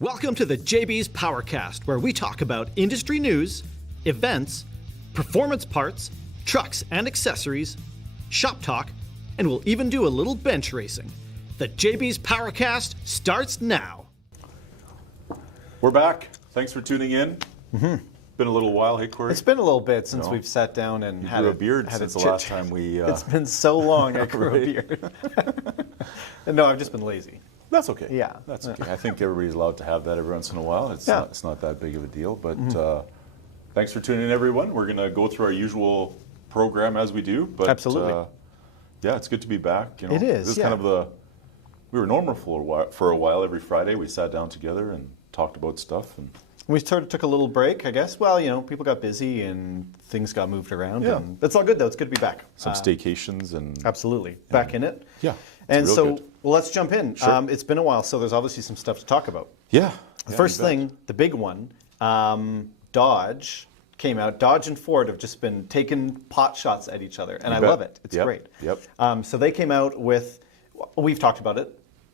Welcome to the JBs Powercast, where we talk about industry news, events, performance parts, trucks and accessories, shop talk, and we'll even do a little bench racing. The JBs Powercast starts now. We're back. Thanks for tuning in. Been a little while, hey Corey? It's been a little bit since we've sat down and had a beard since the last time we... It's been so long I grew a beard. No, I've just been lazy. That's okay. Yeah. That's okay. I think everybody's allowed to have that every once in a while. It's not that big of a deal. But thanks for tuning in, everyone. We're going to go through our usual program as we do. But, absolutely. Yeah, it's good to be back. You know, it is. This is kind of we were normal for a while. Every Friday we sat down together and talked about stuff. And we sort of took a little break, I guess. Well, people got busy and things got moved around. Yeah. And that's all good, though. It's good to be back. Some staycations and... Absolutely. Back in it. Yeah. And so, good. well, let's jump in. Sure. It's been a while, so there's obviously some stuff to talk about. Yeah. The first thing, the big one, Dodge came out. Dodge and Ford have just been taking pot shots at each other, and I love it. It's great. Yep. So they came out with, we've talked about it,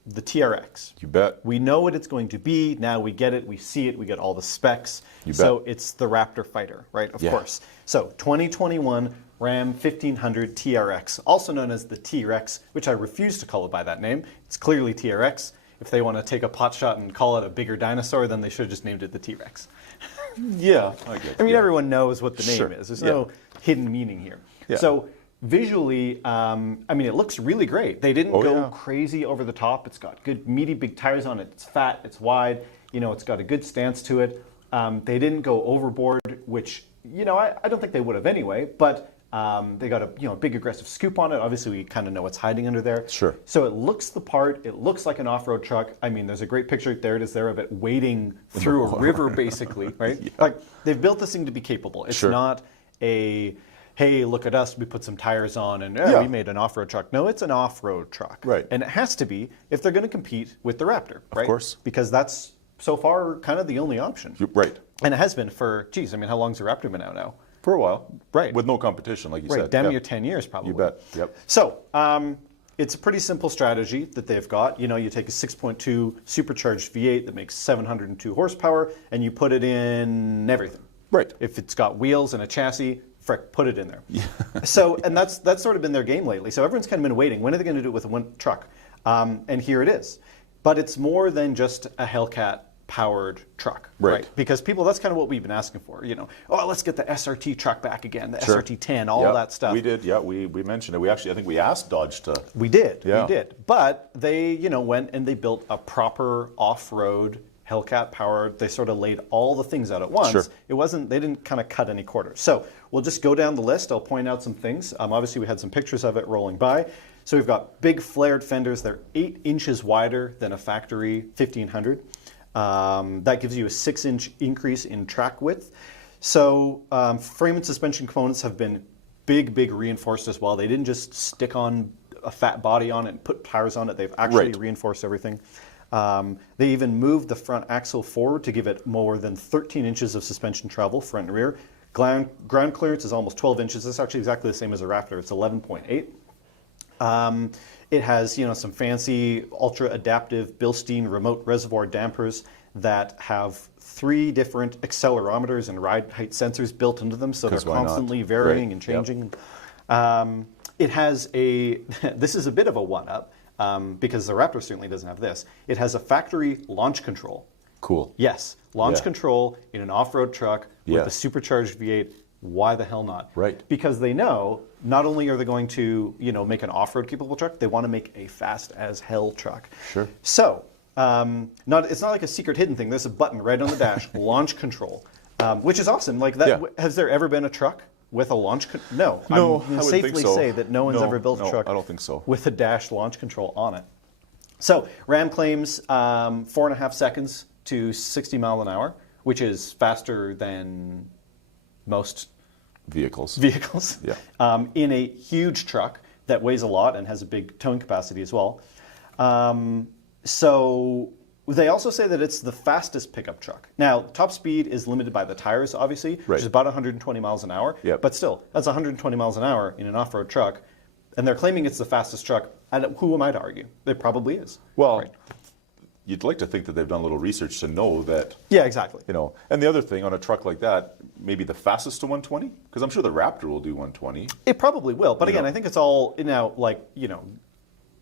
the TRX. You bet. We know what it's going to be. Now we get it. We see it. We get all the specs. You bet. So it's the Raptor fighter, right? Of course. So 2021 Ram 1500 TRX, also known as the T-Rex, which I refuse to call it by that name. It's clearly TRX. If they want to take a pot shot and call it a bigger dinosaur, then they should have just named it the T-Rex. Yeah, I get it. I mean, everyone knows what the name Sure. is. There's no hidden meaning here. Yeah. So visually, it looks really great. They didn't go crazy over the top. It's got good, meaty, big tires on it. It's fat. It's wide. It's got a good stance to it. They didn't go overboard, which, I don't think they would have anyway, but they got a big aggressive scoop on it. Obviously, we kind of know what's hiding under there. Sure. So it looks the part. It looks like an off-road truck. I mean, there's a great picture. There it is there of it wading through a river, basically, right? Yeah. Like, they've built this thing to be capable. It's not a, hey, look at us, we put some tires on and we made an off-road truck. No, it's an off-road truck. Right. And it has to be if they're going to compete with the Raptor, right? Of course. Because that's, so far, kind of the only option. Right. And it has been for, how long's the Raptor been out now? For a while. Right. With no competition, like you said. Damn near 10 years, probably. You bet. Yep. So, it's a pretty simple strategy that they've got. You take a 6.2 supercharged V8 that makes 702 horsepower, and you put it in everything. Right. If it's got wheels and a chassis, frick, put it in there. Yeah. So, and that's sort of been their game lately. So everyone's kind of been waiting. When are they going to do it with one truck? And here it is. But it's more than just a Hellcat powered truck, right? Because people, that's kind of what we've been asking for. Let's get the SRT truck back again, the SRT 10, all that stuff. We did, we mentioned it. I think we asked Dodge to. We did. But they, went and they built a proper off-road Hellcat powered. They sort of laid all the things out at once. Sure. They didn't kind of cut any corners. So we'll just go down the list. I'll point out some things. Obviously, we had some pictures of it rolling by. So we've got big flared fenders. They're 8 inches wider than a factory 1500. That gives you a 6-inch increase in track width. So frame and suspension components have been big reinforced as well. They didn't just stick on a fat body on it and put tires on it. They've actually reinforced everything. They even moved the front axle forward to give it more than 13 inches of suspension travel, front and rear. Ground clearance is almost 12 inches. It's actually exactly the same as a Raptor. It's 11.8. It has, some fancy ultra adaptive Bilstein remote reservoir dampers that have 3 different accelerometers and ride height sensors built into them, so they're constantly varying and changing. Yep. It has this is a bit of a one-up, because the Raptor certainly doesn't have this. It has a factory launch control. Cool. Yes, launch control in an off-road truck with a supercharged V8. Why the hell not? Right. Because they know not only are they going to, make an off-road capable truck, they want to make a fast as hell truck. Sure. So, it's not like a secret hidden thing. There's a button right on the dash, launch control, which is awesome. Like that. Yeah. Has there ever been a truck with a launch? No. No, I would safely say that no one's ever built a truck. I don't think so. With a dash launch control on it. So Ram claims 4.5 seconds to 60 mile an hour, which is faster than most vehicles. Yeah. In a huge truck that weighs a lot and has a big towing capacity as well. So they also say that it's the fastest pickup truck. Now, top speed is limited by the tires, obviously, which is about 120 miles an hour. Yep. But still, that's 120 miles an hour in an off-road truck. And they're claiming it's the fastest truck. And who am I to argue? It probably is. Well, you'd like to think that they've done a little research to know that. Yeah, exactly. And the other thing on a truck like that, maybe the fastest to 120, because I'm sure the Raptor will do 120. It probably will, but again, I think it's all now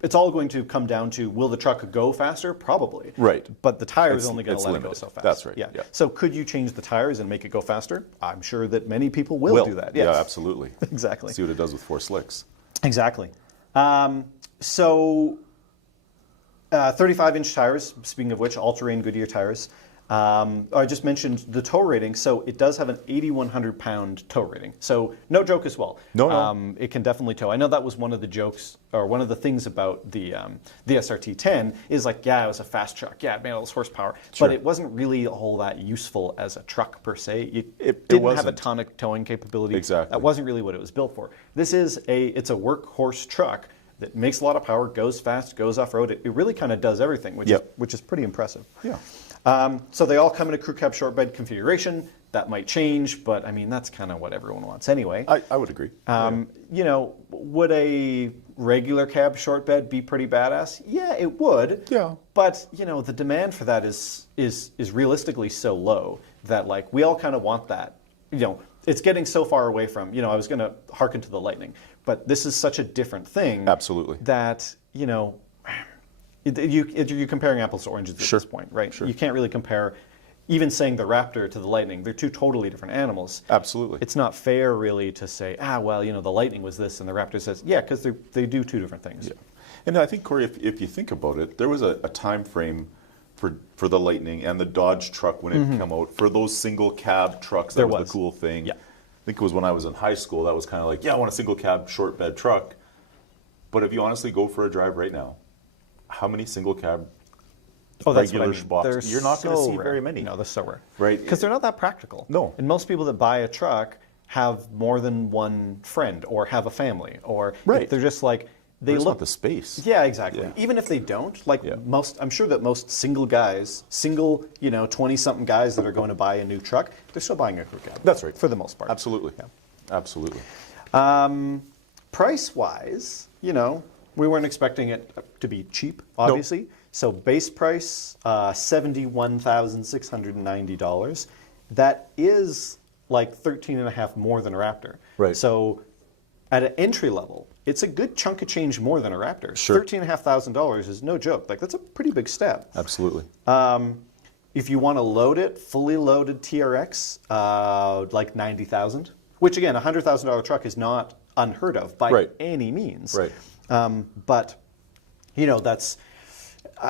it's all going to come down to, will the truck go faster? Probably. Right. But the tire is only going to let limited. it go so fast. That's right. Yeah. Yeah. So could you change the tires and make it go faster? I'm sure that many people will do that. Yes. Yeah, absolutely. Exactly. See what it does with 4 slicks. Exactly. 35-inch tires, speaking of which, all-terrain Goodyear tires. I just mentioned the tow rating, so it does have an 8,100-pound tow rating. So no joke as well. No. It can definitely tow. I know that was one of the jokes, or one of the things about the SRT-10 is like, yeah, it was a fast truck. Yeah, it made all this horsepower. Sure. But it wasn't really all that useful as a truck per se. It didn't have a ton of towing capability. Exactly. That wasn't really what it was built for. It's a workhorse truck that makes a lot of power, goes fast, goes off-road. It really kind of does everything, which is pretty impressive. Yeah. So they all come in a crew cab short bed configuration. That might change, but I mean, that's kind of what everyone wants anyway. I would agree. Would a regular cab short bed be pretty badass? Yeah, it would. Yeah. But, the demand for that is realistically so low that, like, we all kind of want that. It's getting so far away from, I was going to hearken to the Lightning, but this is such a different thing. Absolutely. That, you're comparing apples to oranges at this point, right? Sure. You can't really compare, even saying the Raptor to the Lightning. They're two totally different animals. Absolutely. It's not fair, really, to say, the Lightning was this, and the Raptor says, yeah, because they do two different things. Yeah. And I think, Corey, if you think about it, there was a time frame for the Lightning and the Dodge truck when it came out, for those single cab trucks. That was the cool thing. Yeah. I think it was when I was in high school, that was kind of like, I want a single cab short bed truck. But if you honestly go for a drive right now, how many single cab regular schbox? You're not going to see very many. No, they're so rare. Right. Because they're not that practical. No. And most people that buy a truck have more than one friend or have a family. Or they're just like, they look the space. Yeah, exactly. Yeah. Even if they don't, I'm sure that most single 20-something guys that are going to buy a new truck, they're still buying a crew cab. That's right. For the most part. Absolutely. Yeah. Absolutely. Price-wise, we weren't expecting it to be cheap, obviously. Nope. So base price, $71,690. That is like $13.5 more than a Raptor. Right. So at an entry level, it's a good chunk of change more than a Raptor. Sure. $13,500 is no joke. Like, that's a pretty big step. Absolutely. If you want to load it, fully loaded TRX, like $90,000. Which again, a $100,000 truck is not unheard of by any means. Right. But that's.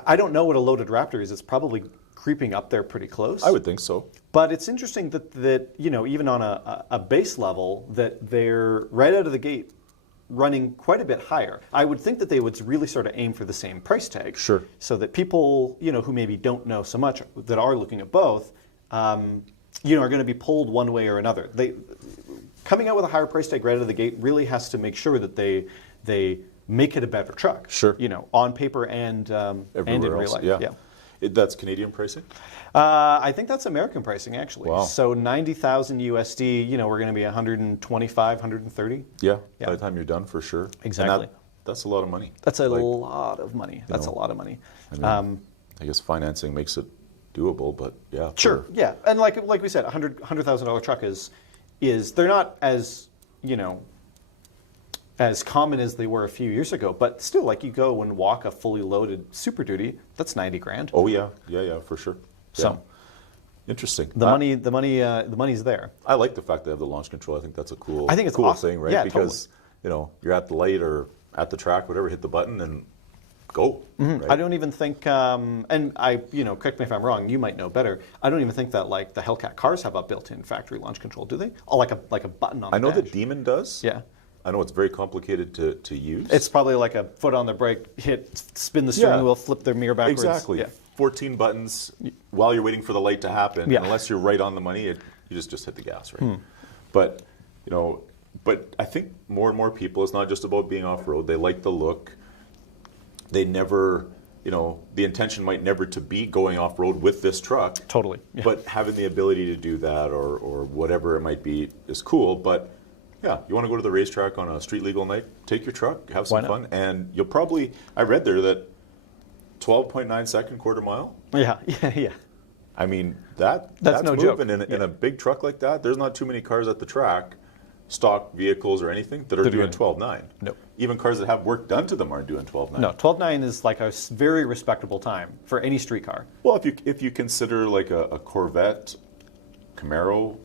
I don't know what a loaded Raptor is. It's probably creeping up there pretty close. I would think so. But it's interesting that even on a base level, that they're right out of the gate running quite a bit higher. I would think that they would really sort of aim for the same price tag. Sure. So that people who maybe don't know so much that are looking at both, are going to be pulled one way or another. They coming out with a higher price tag right out of the gate really has to make sure that they make it a better truck. Sure. On paper and in real life. Yeah. That's Canadian pricing? I think that's American pricing, actually. Wow. So 90,000 USD, we're going to be 125, 130. Yeah, by the time you're done, for sure. Exactly. That's a lot of money. That's a lot of money. That's a lot of money. I guess financing makes it doable, but yeah. Sure, yeah. And like we said, $100,000 truck is they're not as, as common as they were a few years ago, but still, like, you go and walk a fully loaded Super Duty, that's $90,000. Oh yeah, for sure. So, yeah. Interesting. The money's there. I like the fact they have the launch control. I think that's a cool. I think it's cool awesome. thing, right? Yeah, because you're at the light or at the track, whatever, hit the button and go. Mm-hmm. Right? I don't even think, and I, correct me if I'm wrong. You might know better. I don't even think that like the Hellcat cars have a built-in factory launch control, do they? Oh, like a button on the I know dash. the Demon does. Yeah. I know it's very complicated to use. It's probably like a foot on the brake, spin the steering wheel, flip the mirror backwards. Exactly. Yeah. 14 buttons while you're waiting for the light to happen. Yeah. Unless you're right on the money, you just hit the gas, right? But I think more and more people, it's not just about being off-road. They like the look. They never, the intention might never to be going off-road with this truck. Totally. Yeah. But having the ability to do that or whatever it might be is cool. But yeah, you want to go to the racetrack on a street legal night, take your truck, have some fun. And you'll probably, I read there that 12.9 second quarter mile. Yeah. I mean, that's no joke. moving in a big truck like that. There's not too many cars at the track, stock vehicles or anything, that are doing 12.9. Nope. Even cars that have work done to them aren't doing 12.9. No, 12.9 is like a very respectable time for any street car. Well, if you consider like a Corvette, Camaro,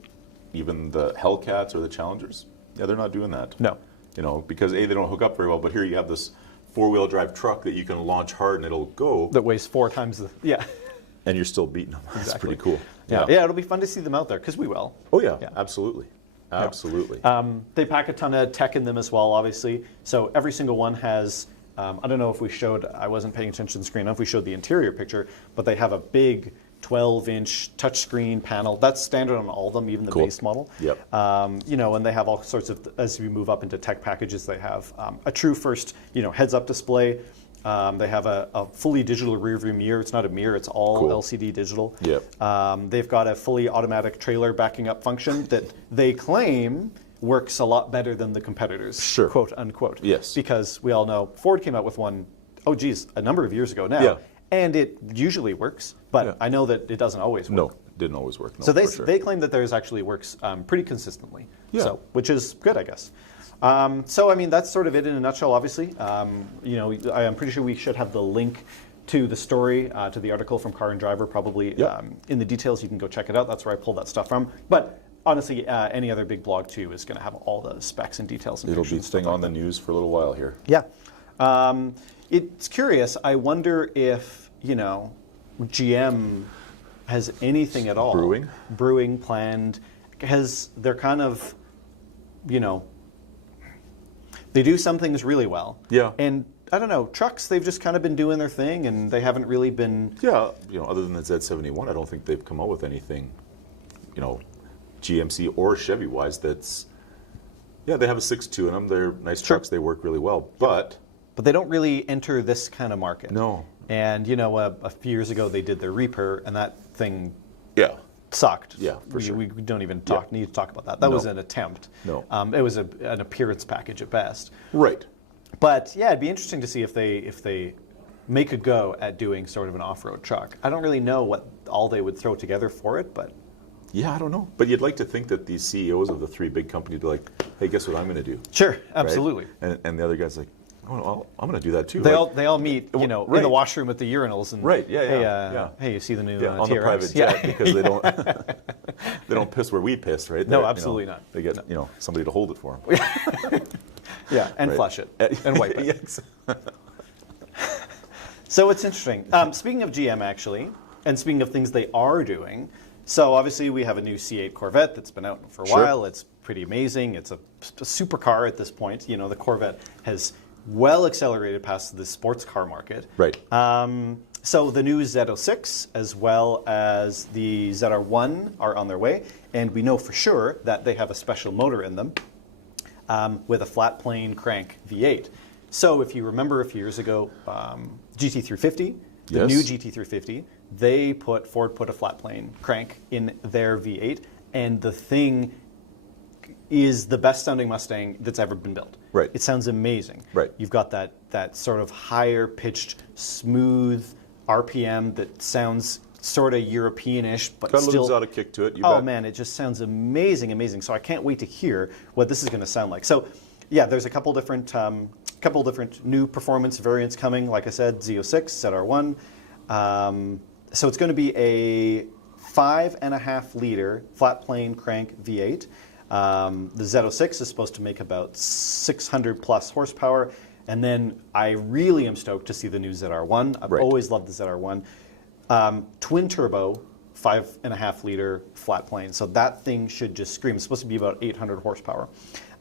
even the Hellcats or the Challengers, yeah, they're not doing that. No. You know, because A, they don't hook up very well, but here you have this four-wheel drive truck that you can launch hard and it'll go. That weighs 4 times the, yeah. And you're still beating them. That's pretty cool. Yeah, it'll be fun to see them out there, because we will. Oh, yeah, absolutely. Absolutely. They pack a ton of tech in them as well, obviously. So every single one has, I don't know if we showed, I wasn't paying attention to the screen, I don't know if we showed the interior picture, but they have a big 12-inch touchscreen panel. That's standard on all of them, even the base model. Yep. You know, and they have all sorts of, as we move up into tech packages, they have a true first, heads-up display. They have a fully digital rear-view mirror. It's not a mirror, it's all LCD digital. Yep. They've got a fully automatic trailer backing up function that they claim works a lot better than the competitors, Sure. quote unquote. Yes. Because we all know Ford came out with one, a number of years ago now. Yeah. And it usually works, but I know that it doesn't always work. No, it didn't always work. No, So for sure. they claim that theirs actually works pretty consistently. Yeah. So, which is good, I guess. So I mean, that's sort of it in a nutshell. Obviously, I'm pretty sure we should have the link to the story, to the article from Car and Driver, probably in the details. You can go check it out. That's where I pulled that stuff from. But honestly, any other big blog too is going to have all the specs and details. And it'll be staying on the news for a little while here. Yeah. It's curious. I wonder if, GM has anything at all. Brewing planned. Because they're kind of, they do some things really well. Yeah. And I don't know, trucks, they've just kind of been doing their thing and they haven't really been. Yeah. Other than the Z71, I don't think they've come out with anything, GMC or Chevy-wise that's, they have a 6.2 in them. They're nice trucks. They work really well. But they don't really enter this kind of market. No. And, a few years ago they did their Reaper and that thing sucked. Yeah, for sure. We don't even need to talk about that. That was an attempt. No. It was an appearance package at best. Right. But yeah, it'd be interesting to see if they make a go at doing sort of an off-road truck. I don't really know what all they would throw together for it, but yeah, I don't know. But you'd like to think that these CEOs of the three big companies would be like, hey, guess what I'm going to do? Sure, absolutely. Right? And the other guy's like, oh, well, I'm going to do that too. They all meet, in the washroom at the urinals and hey, you see the new on TRX? the private jet because they don't they don't piss where we piss, right? No, absolutely not. They get somebody to hold it for them. And flush it and wipe it. Yes. So it's interesting. Speaking of GM, actually, and speaking of things they are doing, so obviously we have a new C8 Corvette that's been out for a while. It's pretty amazing. It's a supercar at this point. The Corvette has well accelerated past the sports car market. Right. So the new Z06 as well as the ZR1 are on their way, and we know for sure that they have a special motor in them with a flat plane crank V8. So if you remember a few years ago, GT350, the new GT350, Ford put a flat plane crank in their V8, and the thing is the best sounding Mustang that's ever been built. Right. It sounds amazing. Right. You've got that sort of higher pitched, smooth RPM that sounds sort of European-ish, but got a still little exotic kick to it. You bet. bet. Man, it just sounds amazing. So I can't wait to hear what this is going to sound like. So yeah, there's a couple different new performance variants coming. Like I said, Z06, ZR1. So it's going to be a 5.5 liter flat plane crank V8. The Z06 is supposed to make about 600 plus horsepower. And then I really am stoked to see the new ZR1. I've always loved the ZR1. Twin turbo, 5.5 liter flat plane. So that thing should just scream. It's supposed to be about 800 horsepower.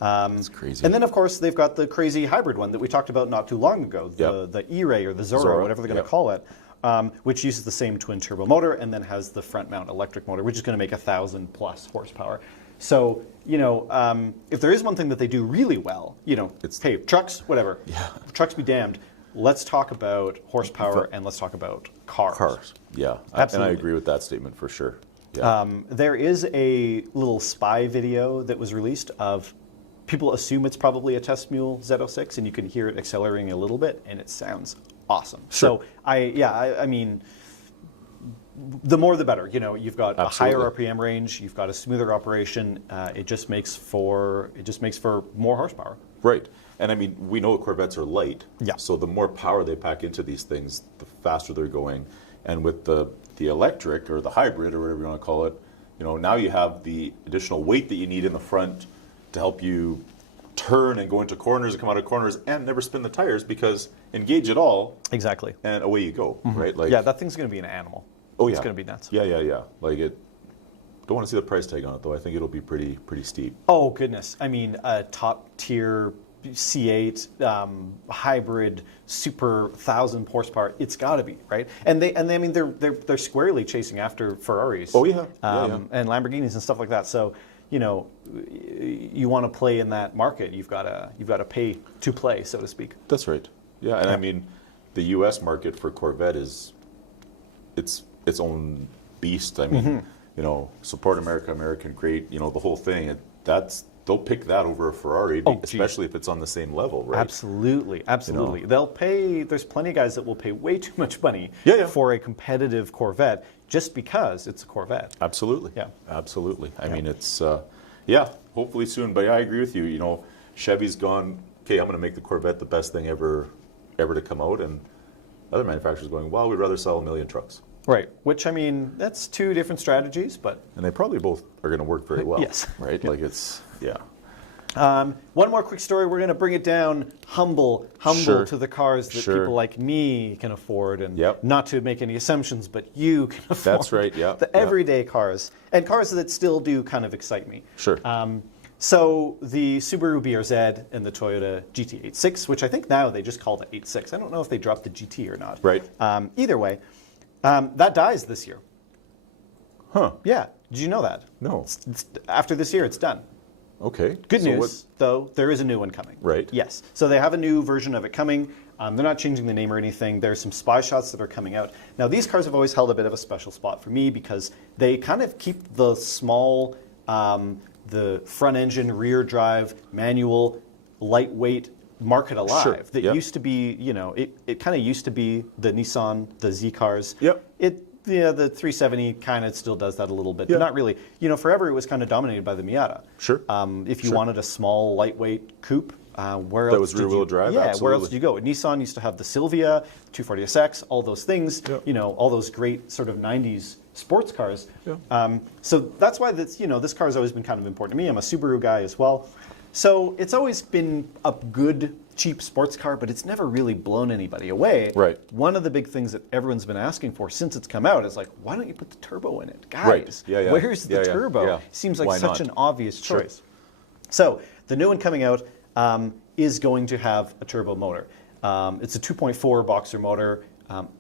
That's crazy. And then, of course, they've got the crazy hybrid one that we talked about not too long ago, the E-Ray or the Zora, whatever they're going to call it, which uses the same twin turbo motor and then has the front mount electric motor, which is going to make 1,000 plus horsepower. So, if there is one thing that they do really well, hey, trucks, whatever. Yeah. Trucks be damned. Let's talk about horsepower and let's talk about cars. Yeah. Absolutely. And I agree with that statement for sure. Yeah. There is a little spy video that was released of people assume it's probably a test mule Z06, and you can hear it accelerating a little bit, and it sounds awesome. Sure. So I mean, the more the better. You know, you've got Absolutely. a higher RPM range, you've got a smoother operation. It just makes for more horsepower. Right. And I mean, we know Corvettes are light. Yeah. So the more power they pack into these things, the faster they're going. And with the electric or the hybrid or whatever you want to call it, you know, now you have the additional weight that you need in the front to help you turn and go into corners and come out of corners and never spin the tires, because engage it all Exactly. and away you go, right? Like, Yeah, that thing's going to be an animal. oh yeah, It's going to be nuts. Yeah. Like it. Don't want to see the price tag on it though. I think it'll be pretty steep. Oh goodness! I mean, a top tier C8 hybrid, super 1,000 horsepower. It's got to be right. And I mean, they're squarely chasing after Ferraris. Oh yeah. And Lamborghinis and stuff like that. So you know, you want to play in that market. You've got to pay to play, so to speak. That's right. Yeah, and I mean, the U.S. market for Corvette is its own beast. I mean, you know, support America, American great. You know, the whole thing. They'll pick that over a Ferrari, especially if it's on the same level, right? Absolutely. You know? They'll pay. There's plenty of guys that will pay way too much money for a competitive Corvette just because it's a Corvette. Absolutely. Yeah. Absolutely. I mean, it's hopefully soon. But yeah, I agree with you. You know, Chevy's gone. Okay, I'm going to make the Corvette the best thing ever to come out, and other manufacturers going, well, we'd rather sell 1 million trucks. Right. Which, I mean, that's two different strategies, but And they probably both are going to work very well. Yes. Right. Like it's one more quick story. We're going to bring it down humble Sure. to the cars that Sure. people like me can afford, and Yep. not to make any assumptions, but you can afford. That's right, yeah, The yeah. everyday cars, and cars that still do kind of excite me. Sure. So the Subaru BRZ and the Toyota GT86, which I think now they just call the 86. I don't know if they dropped the GT or not. Right. Either way, that dies this year. Huh. Yeah. Did you know that? No. After this year, it's done. Okay. Good So news, though, there is a new one coming. Right. Yes. So they have a new version of it coming. They're not changing the name or anything. There's some spy shots that are coming out. Now, these cars have always held a bit of a special spot for me because they kind of keep the small, the front engine, rear drive, manual, lightweight market alive. Sure. That Yep. used to be, you know, it kind of used to be the Nissan, the Z cars. Yep. Yeah, the 370 kind of still does that a little bit, Yeah. but not really. You know, forever it was kind of dominated by the Miata. Sure. If you Sure. wanted a small, lightweight coupe, where else That was did rear-wheel you, drive? Yeah, where Absolutely. else did you go? Nissan used to have the Silvia, 240SX, all those things. Yeah. You know, all those great sort of 90s sports cars. Yeah. So that's why this car has always been kind of important to me. I'm a Subaru guy as well. So it's always been a good, cheap sports car, but it's never really blown anybody away. Right. One of the big things that everyone's been asking for since it's come out is like, why don't you put the turbo in it? Guys, Right. Yeah. where's the Yeah. turbo? Yeah. Seems like Why such not? an obvious Sure. choice. So the new one coming out is going to have a turbo motor. It's a 2.4 boxer motor.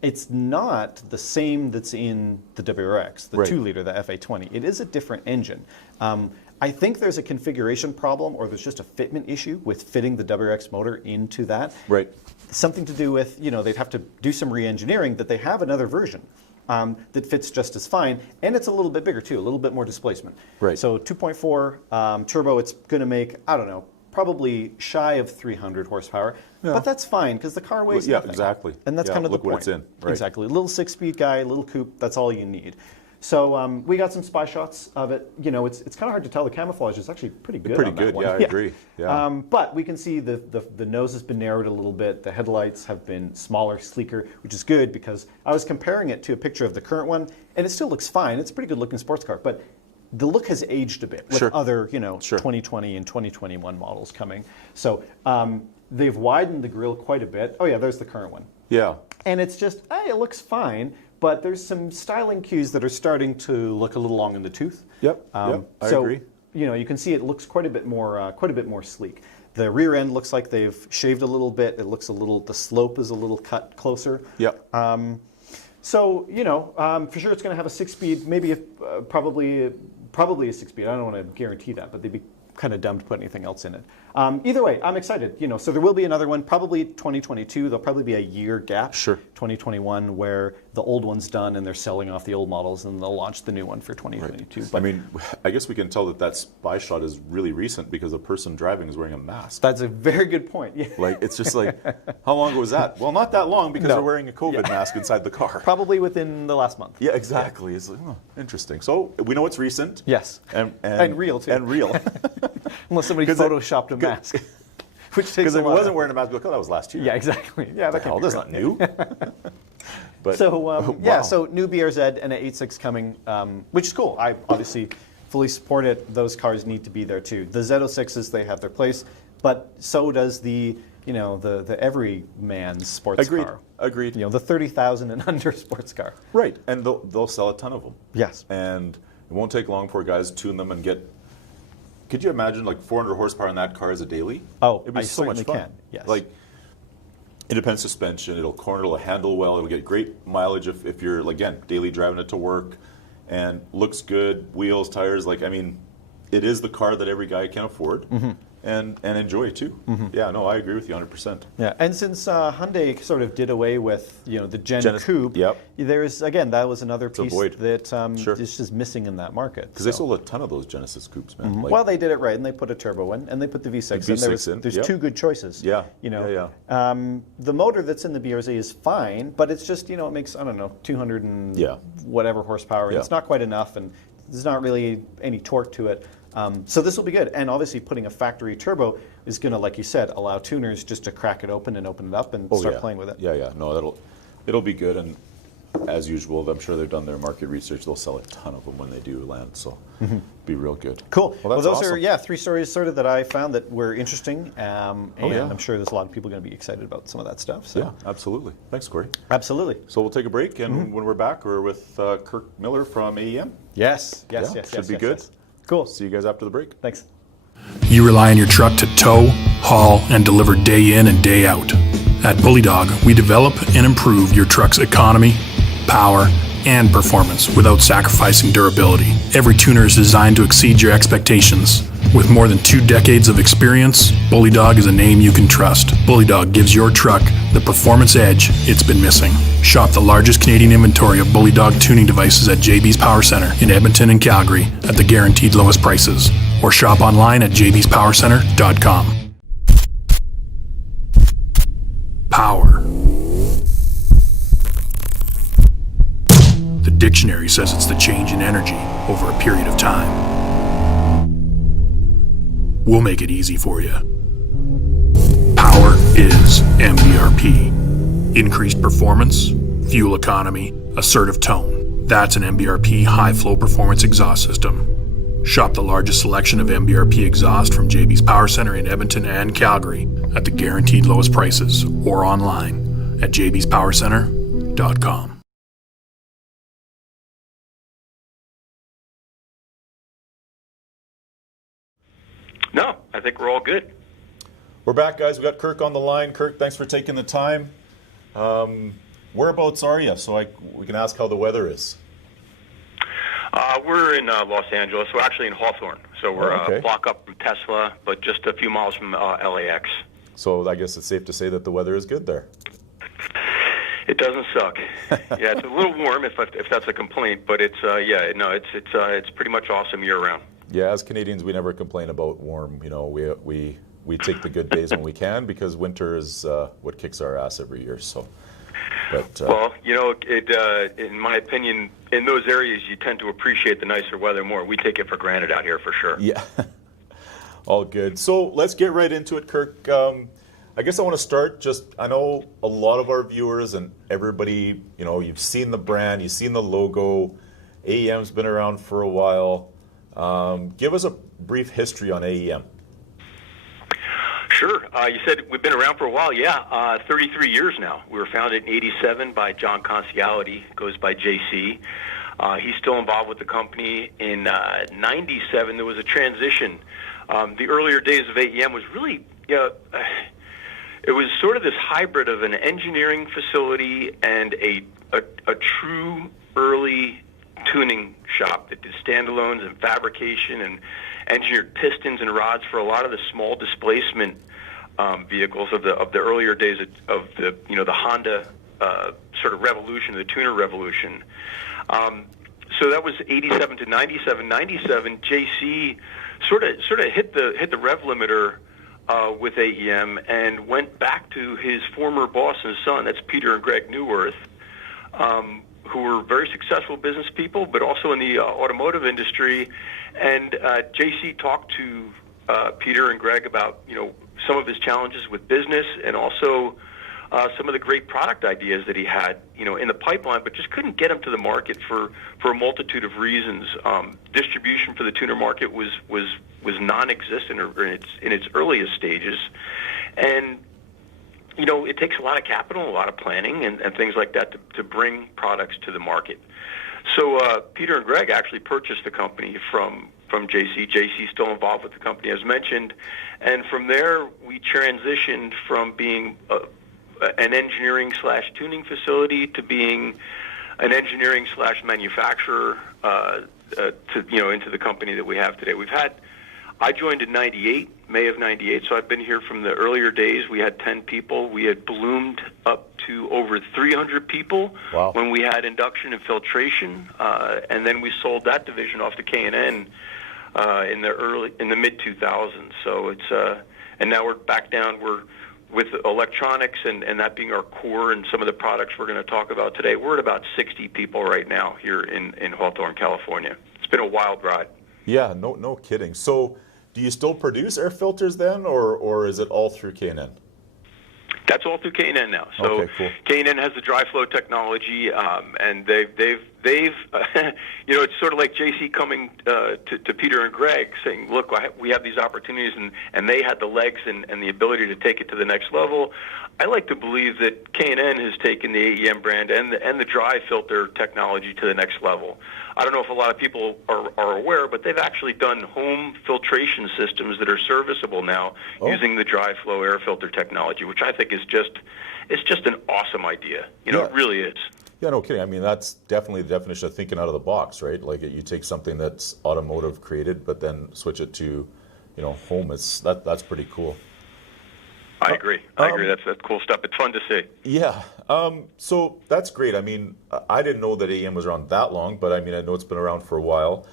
It's not the same that's in the WRX, the Right. 2-liter, the FA20. It is a different engine. I think there's a configuration problem, or there's just a fitment issue with fitting the WRX motor into that. Right. Something to do with, they'd have to do some re-engineering, that they have another version that fits just as fine, and it's a little bit bigger too, a little bit more displacement. Right. So 2.4 turbo, it's going to make, I don't know, probably shy of 300 horsepower, but that's fine because the car weighs Yeah, nothing. exactly. And that's Yeah, kind of look the what point. it's in, right. Exactly. A little 6-speed guy, little coupe, that's all you need. So we got some spy shots of it. You know, it's kind of hard to tell. The camouflage is actually pretty good. Pretty on that good. one. Yeah, I agree. Yeah. But we can see the nose has been narrowed a little bit. The headlights have been smaller, sleeker, which is good because I was comparing it to a picture of the current one, and it still looks fine. It's a pretty good looking sports car, but the look has aged a bit with Sure. other, Sure. 2020 and 2021 models coming. So they've widened the grille quite a bit. Oh yeah, there's the current one. Yeah. And it's just, it looks fine, but there's some styling cues that are starting to look a little long in the tooth. Yep. I agree. You can see it looks quite a bit more sleek. The rear end looks like they've shaved a little bit. It looks the slope is a little cut closer. Yep. So, for sure it's going to have a 6-speed, maybe probably a 6-speed. I don't want to guarantee that, but they'd be kind of dumb to put anything else in it. Either way, I'm excited. So there will be another one, probably 2022. There'll probably be a year gap. Sure. 2021, where the old one's done and they're selling off the old models, and they'll launch the new one for 2022. Right. But I guess we can tell that spy shot is really recent because the person driving is wearing a mask. That's a very good point. Yeah. It's just how long ago was that? Well, not that long because they're wearing a COVID mask inside the car. Probably within the last month. Yeah, exactly. It's interesting. So we know it's recent. Yes. And real too. And real. Unless somebody photoshopped a mask. Which takes because if it wasn't wearing a mask, that was last year. Yeah, exactly. Yeah, that's not new. But so new BRZ and an 8.6 coming, which is cool. I obviously fully support it. Those cars need to be there too. The Z06s, they have their place, but so does the every man's sports car. Agreed. The 30,000 and under sports car. Right, and they'll sell a ton of them. Yes. And it won't take long for guys to tune them and get. Could you imagine 400 horsepower in that car as a daily? Oh, it'd be I so much fun. can. Yes. Independent suspension, it'll corner, it'll handle well, it'll get great mileage if you're daily driving it to work, and looks good, wheels, tires. It is the car that every guy can afford. And enjoy too. Yeah, no, I agree with you 100%. Yeah, and since Hyundai sort of did away with the Gen Coupe, there's that was another piece that is just missing in that market. Because they sold a ton of those Genesis Coupes, man. Well, they did it right, and they put a turbo in, and they put the V6 in. There's two good choices. Yeah. The motor that's in the BRZ is fine, but it's just it makes 200 and whatever horsepower. Yeah. It's not quite enough, and there's not really any torque to it. So this will be good, and obviously putting a factory turbo is going to, like you said, allow tuners just to crack it open and open it up and start playing with it. Yeah. No, it'll be good, and as usual, I'm sure they've done their market research. They'll sell a ton of them when they do land, so be real good. Cool. Well, those awesome. are 3 stories sort of that I found that were interesting, and I'm sure there's a lot of people going to be excited about some of that stuff. So. Yeah, absolutely. Thanks, Corey. Absolutely. So we'll take a break, and when we're back, we're with Kirk Miller from AEM. Yes. Should be good. Yes. Cool. See you guys after the break. Thanks. You rely on your truck to tow, haul, and deliver day in and day out. At Bully Dog, we develop and improve your truck's economy, power, and performance without sacrificing durability. Every tuner is designed to exceed your expectations. With more than 2 decades of experience, Bully Dog is a name you can trust. Bully Dog gives your truck the performance edge it's been missing. Shop the largest Canadian inventory of Bully Dog tuning devices at JBs Power Center in Edmonton and Calgary at the guaranteed lowest prices. Or shop online at jbspowercenter.com. Power. The dictionary says it's the change in energy over a period of time. We'll make it easy for you. Power is MBRP. Increased performance, fuel economy, assertive tone. That's an MBRP high-flow performance exhaust system. Shop the largest selection of MBRP exhaust from JB's Power Center in Edmonton and Calgary at the guaranteed lowest prices or online at jbspowercenter.com. No, I think we're all good. We're back, guys. We got Kirk on the line. Kirk, thanks for taking the time. Whereabouts are you? So we can ask how the weather is. We're in Los Angeles. We're actually in Hawthorne. So we're a block up from Tesla, but just a few miles from LAX. So I guess it's safe to say that the weather is good there. It doesn't suck. Yeah, it's a little warm if that's a complaint, but it's pretty much awesome year round. Yeah, as Canadians, we never complain about warm. We take the good days when we can because winter is what kicks our ass every year. So, well, in my opinion, in those areas, you tend to appreciate the nicer weather more. We take it for granted out here for sure. Yeah, all good. So let's get right into it, Kirk. I guess I want to start. I know a lot of our viewers and everybody, you've seen the brand, you've seen the logo. AEM's been around for a while. Give us a brief history on AEM. Sure. You said we've been around for a while. Yeah, 33 years now. We were founded in '87 by John Conciality, goes by JC. He's still involved with the company. In '97, there was a transition. The earlier days of AEM was really, it was sort of this hybrid of an engineering facility and a true early tuning shop that did standalones and fabrication engineered pistons and rods for a lot of the small displacement vehicles of the earlier days of the the Honda sort of revolution, the tuner revolution. So that was 87 to 97. 97, JC sort of hit the rev limiter with AEM and went back to his former boss and son. That's Peter and Greg Neuwirth, who were very successful business people, but also in the automotive industry. And JC talked to Peter and Greg about some of his challenges with business and also some of the great product ideas that he had, in the pipeline, but just couldn't get them to the market for a multitude of reasons. Distribution for the tuner market was non-existent or in its earliest stages, and it takes a lot of capital, a lot of planning, and things like that to bring products to the market. So Peter and Greg actually purchased the company from JC. JC's still involved with the company, as mentioned, and from there we transitioned from being an engineering/tuning facility to being an engineering/manufacturer into the company that we have today. I joined in '98, May of '98, so I've been here from the earlier days. We had 10 people. We had bloomed up to over 300 people when we had induction and filtration, and then we sold that division off to K&N in the mid 2000s. So it's and now we're back down. We're with electronics and that being our core and some of the products we're going to talk about today. We're at about 60 people right now here in Hawthorne, California. It's been a wild ride. Yeah, no kidding. So do you still produce air filters then, or is it all through K&N? That's all through K&N now. So okay, cool. K&N has the dry flow technology, and they've it's sort of like JC coming to Peter and Greg saying, look, we have these opportunities, and they had the legs and the ability to take it to the next level. I like to believe that K&N has taken the AEM brand and the dry filter technology to the next level. I don't know if a lot of people are aware, but they've actually done home filtration systems that are serviceable now using the dry flow air filter technology, which I think is just an awesome idea. It really is. Yeah, no kidding. I mean, that's definitely the definition of thinking out of the box, right? Like you take something that's automotive created, but then switch it to, home. That's pretty cool. I agree. That's cool stuff. It's fun to see. Yeah. So that's great. I mean, I didn't know that AEM was around that long, but I mean, I know it's been around for a while.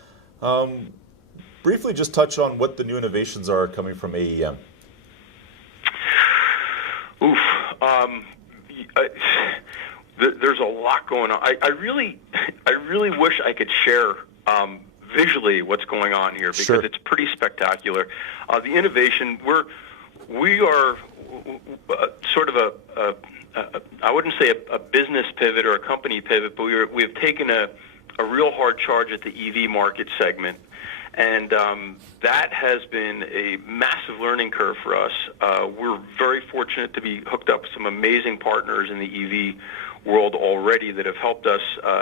Briefly, just touch on what the new innovations are coming from AEM. Oof. There's a lot going on. I really wish I could share visually what's going on here because it's pretty spectacular. The innovation, we are sort of I wouldn't say a business pivot or a company pivot, but we've taken a real hard charge at the EV market segment. And that has been a massive learning curve for us. We're very fortunate to be hooked up with some amazing partners in the EV world already that have helped us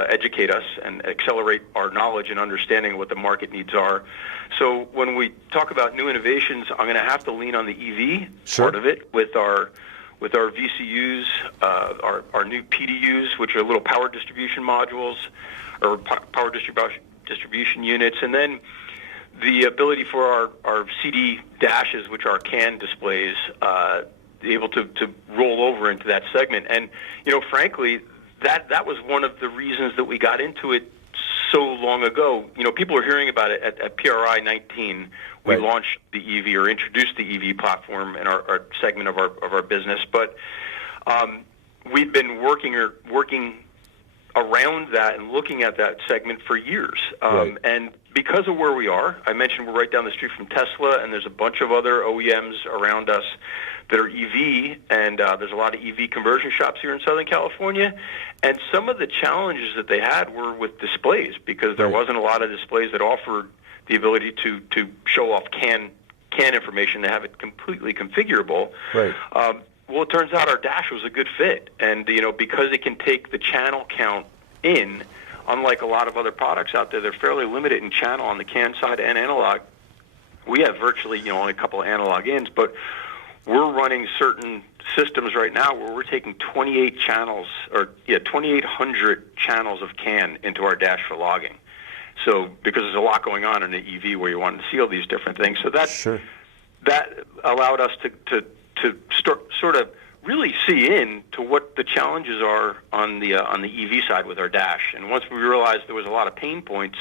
educate us and accelerate our knowledge and understanding of what the market needs are. So when we talk about new innovations, I'm going to have to lean on the EV part of it with our VCUs, our new PDUs, which are little power distribution modules or power distribution units, and then the ability for our CD dashes, which are CAN displays, able to roll over into that segment. And, frankly, that was one of the reasons that we got into it so long ago. People are hearing about it at PRI 19. We launched the EV or introduced the EV platform in our segment of our business. But we've been working around that and looking at that segment for years. And because of where we are, I mentioned we're right down the street from Tesla, and there's a bunch of other OEMs around us that are EV, and there's a lot of EV conversion shops here in Southern California. And some of the challenges that they had were with displays because there wasn't a lot of displays that offered the ability to show off CAN information, to have it completely configurable. Well, it turns out our dash was a good fit, and because it can take the channel count in, unlike a lot of other products out there, they're fairly limited in channel on the CAN side and analog. We have virtually only a couple of analog ins, but we're running certain systems right now where we're taking 2,800 channels of CAN into our dash for logging. So because there's a lot going on in the EV where you want to see all these different things. So that allowed us to sort of really see into what the challenges are on the EV side with our dash. And once we realized there was a lot of pain points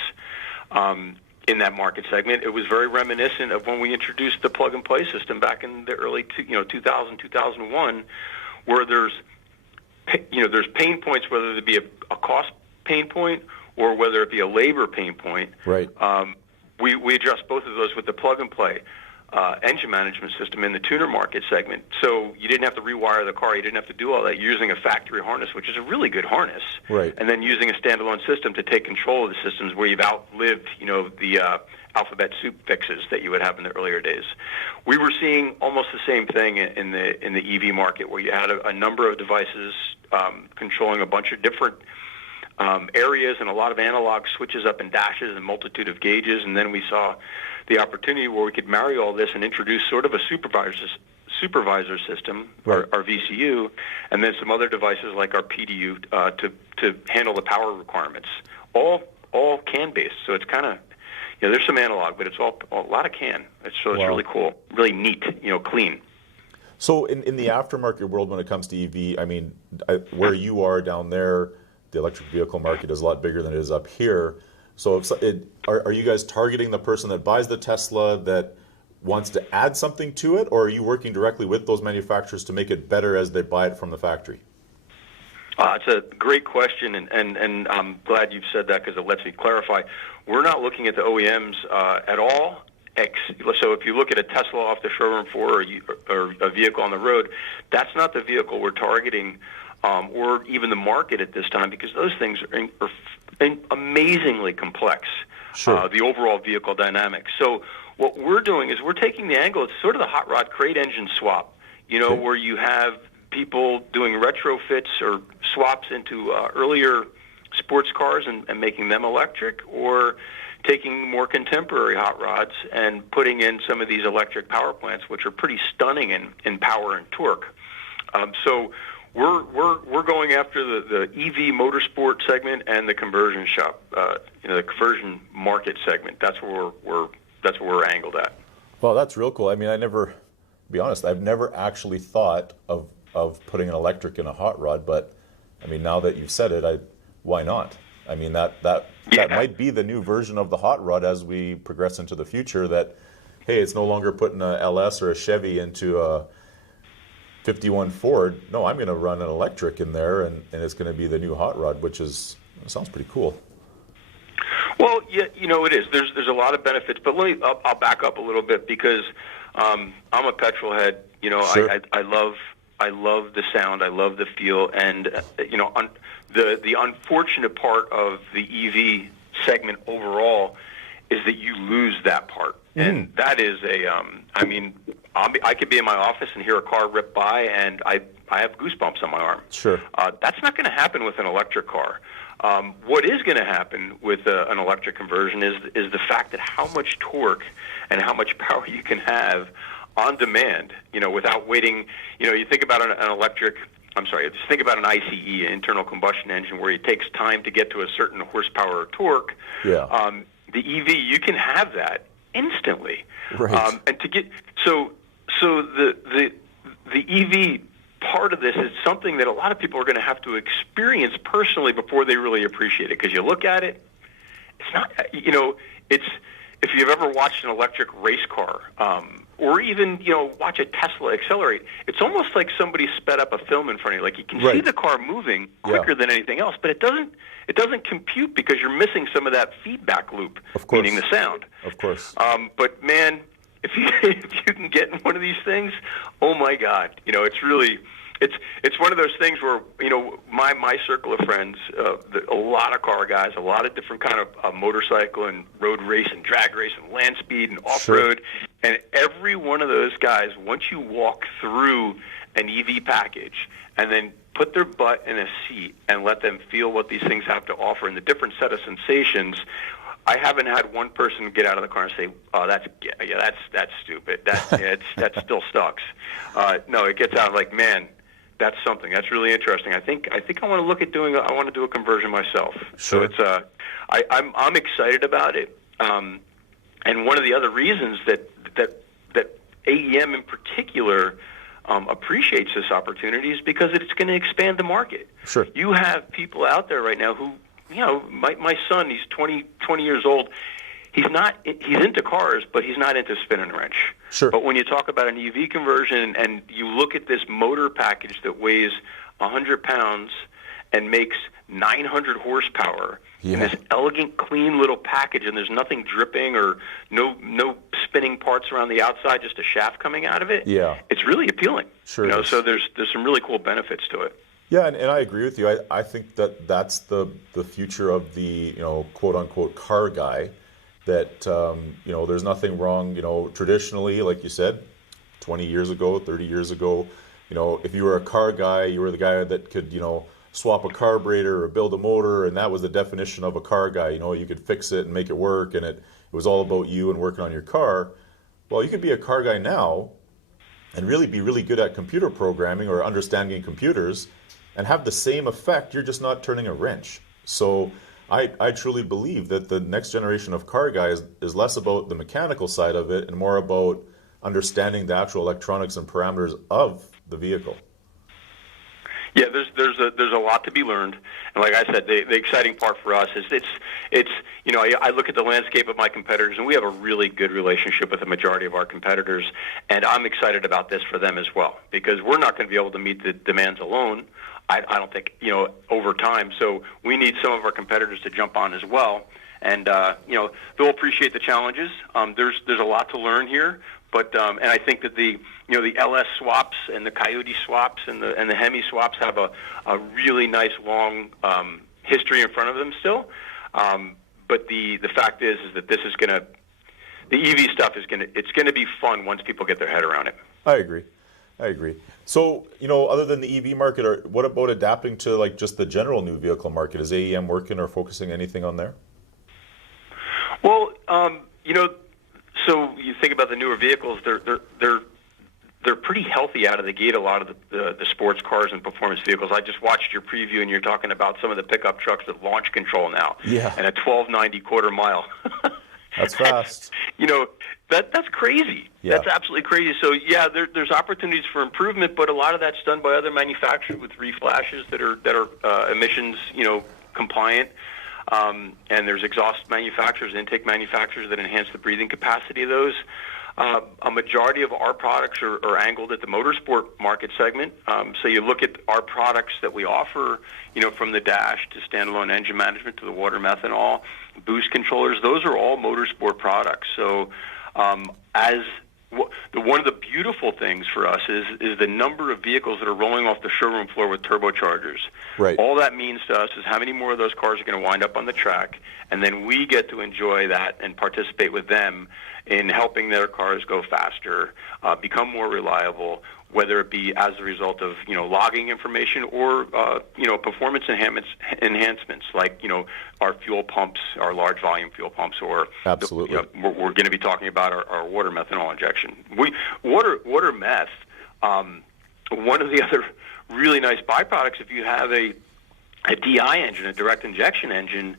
in that market segment, it was very reminiscent of when we introduced the plug-and-play system back in the early 2000, 2001, where there's pain points, whether it be a cost pain point or whether it be a labor pain point. Right. We addressed both of those with the plug-and-play engine management system in the tuner market segment. So you didn't have to rewire the car. You didn't have to do all that. You're using a factory harness, which is a really good harness. Right. And then using a standalone system to take control of the systems where you've outlived, the alphabet soup fixes that you would have in the earlier days. We were seeing almost the same thing in the EV market, where you had a number of devices controlling a bunch of different areas and a lot of analog switches up and dashes and a multitude of gauges. And then we saw the opportunity where we could marry all this and introduce sort of a supervisor system, right, our VCU, and then some other devices like our PDU to handle the power requirements. All CAN based, so it's kind of there's some analog, but it's all a lot of CAN. It's really cool, really neat, clean. So in the aftermarket world, when it comes to EV, I mean, where you are down there, the electric vehicle market is a lot bigger than it is up here. So are you guys targeting the person that buys the Tesla that wants to add something to it, or are you working directly with those manufacturers to make it better as they buy it from the factory? It's a great question, and I'm glad you've said that because it lets me clarify. We're not looking at the OEMs at all. So if you look at a Tesla off the showroom floor or a vehicle on the road, that's not the vehicle we're targeting, or even the market at this time, because those things are amazingly complex, sure, the overall vehicle dynamics. So what we're doing is we're taking the angle, it's sort of the hot rod crate engine swap, okay, where you have people doing retrofits or swaps into earlier sports cars and making them electric, or taking more contemporary hot rods and putting in some of these electric power plants, which are pretty stunning in power and torque. So we're going after the EV motorsport segment and the conversion shop, the conversion market segment. That's where we're angled at. Well, that's real cool. I mean, to be honest, I've never actually thought of putting an electric in a hot rod, but I mean, now that you've said it, why not? I mean, that might be the new version of the hot rod as we progress into the future. That, hey, it's no longer putting a LS or a Chevy into a 51 Ford. No, I'm going to run an electric in there, and it's going to be the new hot rod, which sounds pretty cool. Well, yeah, it is. There's a lot of benefits, but I'll back up a little bit because I'm a petrol head. Sure. I love the sound. I love the feel, and the unfortunate part of the EV segment overall is that you lose that part, and that is I could be in my office and hear a car rip by, and I have goosebumps on my arm. Sure. That's not going to happen with an electric car. What is going to happen with an electric conversion is the fact that how much torque and how much power you can have on demand, without waiting. You think about just think about an ICE, an internal combustion engine, where it takes time to get to a certain horsepower or torque. Yeah. The EV, you can have that instantly. Right. And to get so the EV part of this is something that a lot of people are going to have to experience personally before they really appreciate it. Because you look at it, it's not, it's, if you've ever watched an electric race car, or even, watch a Tesla accelerate, it's almost like somebody sped up a film in front of you. Like you can see the car moving quicker than anything else, but it doesn't compute because you're missing some of that feedback loop, meaning the sound. Of course. But man, if you can get in one of these things, oh my God, it's really, it's one of those things where, my circle of friends, a lot of car guys, a lot of different kind of motorcycle and road race and drag race and land speed and off-road, and every one of those guys, once you walk through an EV package and then put their butt in a seat and let them feel what these things have to offer and the different set of sensations, I haven't had one person get out of the car and say, "Oh, that's stupid. That still sucks." No, it gets out like, man, that's something that's really interesting. I think I want to look at doing. I want to do a conversion myself. Sure. So it's I'm excited about it. And one of the other reasons that AEM in particular appreciates this opportunity is because it's going to expand the market. Sure. You have people out there right now who, my son, he's 20 years old. He's into cars, but he's not into spin and wrench. Sure. But when you talk about an EV conversion and you look at this motor package that weighs 100 pounds and makes 900 horsepower in this elegant, clean little package, and there's nothing dripping or no spinning parts around the outside, just a shaft coming out of it. Yeah. It's really appealing. Sure. So there's some really cool benefits to it. Yeah, and I agree with you. I think that's the future of the quote unquote car guy. That there's nothing wrong. Traditionally, like you said, 20 years ago, 30 years ago, if you were a car guy, you were the guy that could swap a carburetor or build a motor, and that was the definition of a car guy. You could fix it and make it work, and it was all about you and working on your car. Well, you could be a car guy now and really be really good at computer programming or understanding computers and have the same effect. You're just not turning a wrench. So I truly believe that the next generation of car guys is less about the mechanical side of it and more about understanding the actual electronics and parameters of the vehicle. Yeah, there's a lot to be learned, and like I said, the exciting part for us is it's I look at the landscape of my competitors, and we have a really good relationship with the majority of our competitors, and I'm excited about this for them as well, because we're not going to be able to meet the demands alone. I don't think over time, so we need some of our competitors to jump on as well, and they'll appreciate the challenges. There's a lot to learn here. But and I think that the LS swaps and the Coyote swaps and the Hemi swaps have a really nice long history in front of them still. But the fact is that the EV stuff is gonna be fun once people get their head around it. I agree. So other than the EV market, what about adapting to like just the general new vehicle market? Is AEM working or focusing anything on there? Well, So you think about the newer vehicles; they're pretty healthy out of the gate. A lot of the sports cars and performance vehicles. I just watched your preview, and you're talking about some of the pickup trucks with launch control now, and a 1290 quarter mile. That's fast. That's crazy. Yeah. That's absolutely crazy. So yeah, there's opportunities for improvement, but a lot of that's done by other manufacturers with reflashes that are emissions compliant. And there's exhaust manufacturers, intake manufacturers that enhance the breathing capacity of those. A majority of our products are angled at the motorsport market segment. So you look at our products that we offer, from the dash to standalone engine management to the water methanol, boost controllers. Those are all motorsport products. So one of the beautiful things for us is the number of vehicles that are rolling off the showroom floor with turbochargers. Right. All that means to us is how many more of those cars are going to wind up on the track, and then we get to enjoy that and participate with them in helping their cars go faster, become more reliable, whether it be as a result of logging information or performance enhancements like our fuel pumps, our large volume fuel pumps, or absolutely we're going to be talking about our water methanol injection. Water meth. One of the other really nice byproducts, if you have a DI engine, a direct injection engine,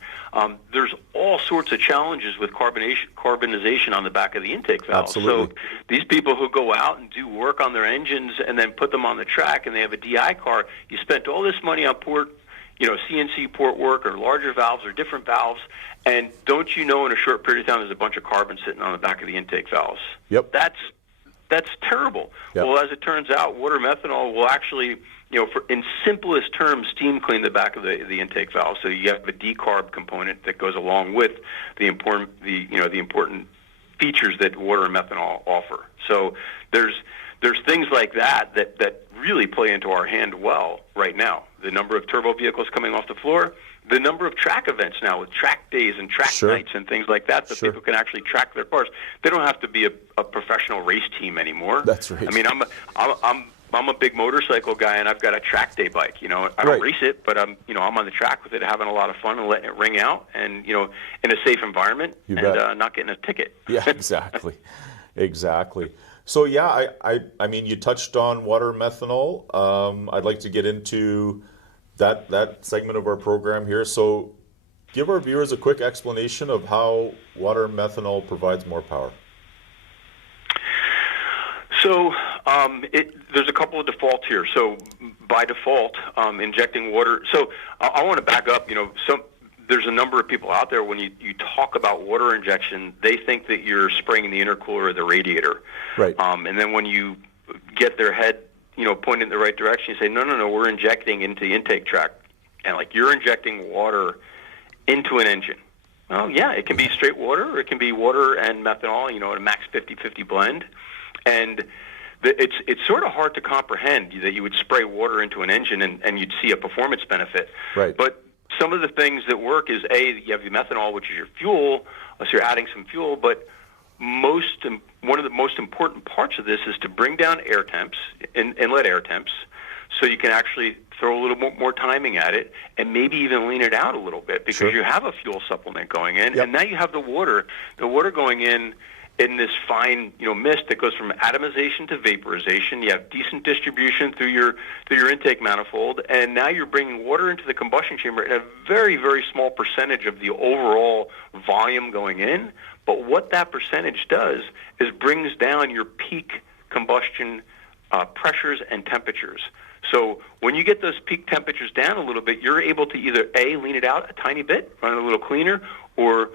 there's all sorts of challenges with carbonization on the back of the intake valve. Absolutely. So these people who go out and do work on their engines and then put them on the track and they have a DI car, you spent all this money on CNC port work or larger valves or different valves, and don't in a short period of time there's a bunch of carbon sitting on the back of the intake valves. Yep. That's terrible. Yep. Well, as it turns out, water methanol will actually, in simplest terms, steam clean the back of the intake valve. So you have a decarb component that goes along with the important features that water and methanol offer. So there's things like that really play into our hand well right now. The number of turbo vehicles coming off the floor, the number of track events now with track days and track nights and things like that, so people can actually track their cars. They don't have to be a professional race team anymore. That's right. I mean, I'm a big motorcycle guy, and I've got a track day bike. I don't race it, but I'm on the track with it, having a lot of fun and letting it ring out, and in a safe environment, and not getting a ticket. Yeah, exactly. So yeah, I mean, you touched on water methanol. I'd like to get into that segment of our program here. So give our viewers a quick explanation of how water methanol provides more power. So there's a couple of defaults here. So by default, injecting water. So I want to back up. There's a number of people out there when you talk about water injection, they think that you're spraying the intercooler or the radiator. Right. And then when you get their head, pointed in the right direction, you say, no, we're injecting into the intake tract. And you're injecting water into an engine. Well, yeah, it can be straight water, or it can be water and methanol, a max 50-50 blend. And it's sort of hard to comprehend that you would spray water into an engine and you'd see a performance benefit. Right. But some of the things that work is, you have the methanol, which is your fuel, so you're adding some fuel, but one of the most important parts of this is to bring down air temps, inlet air temps, so you can actually throw a little more timing at it and maybe even lean it out a little bit because you have a fuel supplement going in, and now you have the water going in this fine, mist that goes from atomization to vaporization. You have decent distribution through your intake manifold, and now you're bringing water into the combustion chamber in a very, very small percentage of the overall volume going in. But what that percentage does is brings down your peak combustion pressures and temperatures. So when you get those peak temperatures down a little bit, you're able to either lean it out a tiny bit, run it a little cleaner, or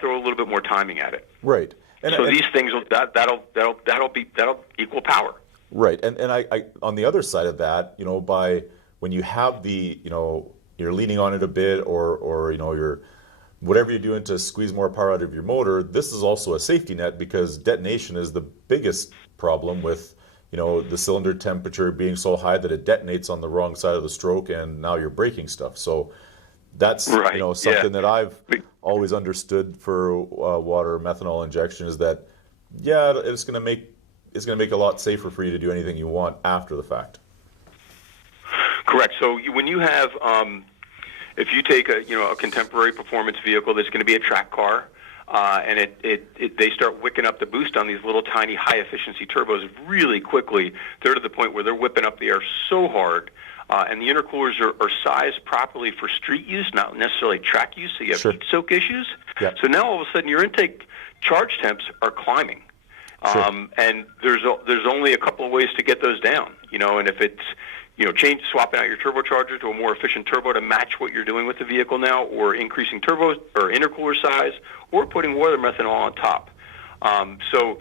throw a little bit more timing at it. Right. So these things that'll equal power. Right. And I on the other side of that, by when you have the, you're leaning on it a bit, or you're whatever you're doing to squeeze more power out of your motor, this is also a safety net because detonation is the biggest problem with, the cylinder temperature being so high that it detonates on the wrong side of the stroke, and now you're breaking stuff. So that's something that I've always understood for water methanol injection is that it's going to make a lot safer for you to do anything you want after the fact. Correct. So when you have if you take a contemporary performance vehicle that's going to be a track car, and they start wicking up the boost on these little tiny high efficiency turbos really quickly. They're to the point where they're whipping up the air so hard. And the intercoolers are sized properly for street use, not necessarily track use, so you have heat soak issues. Yep. So now all of a sudden your intake charge temps are climbing. And there's only a couple of ways to get those down, and if it's, swapping out your turbocharger to a more efficient turbo to match what you're doing with the vehicle now, or increasing turbo or intercooler size, or putting water methanol on top. So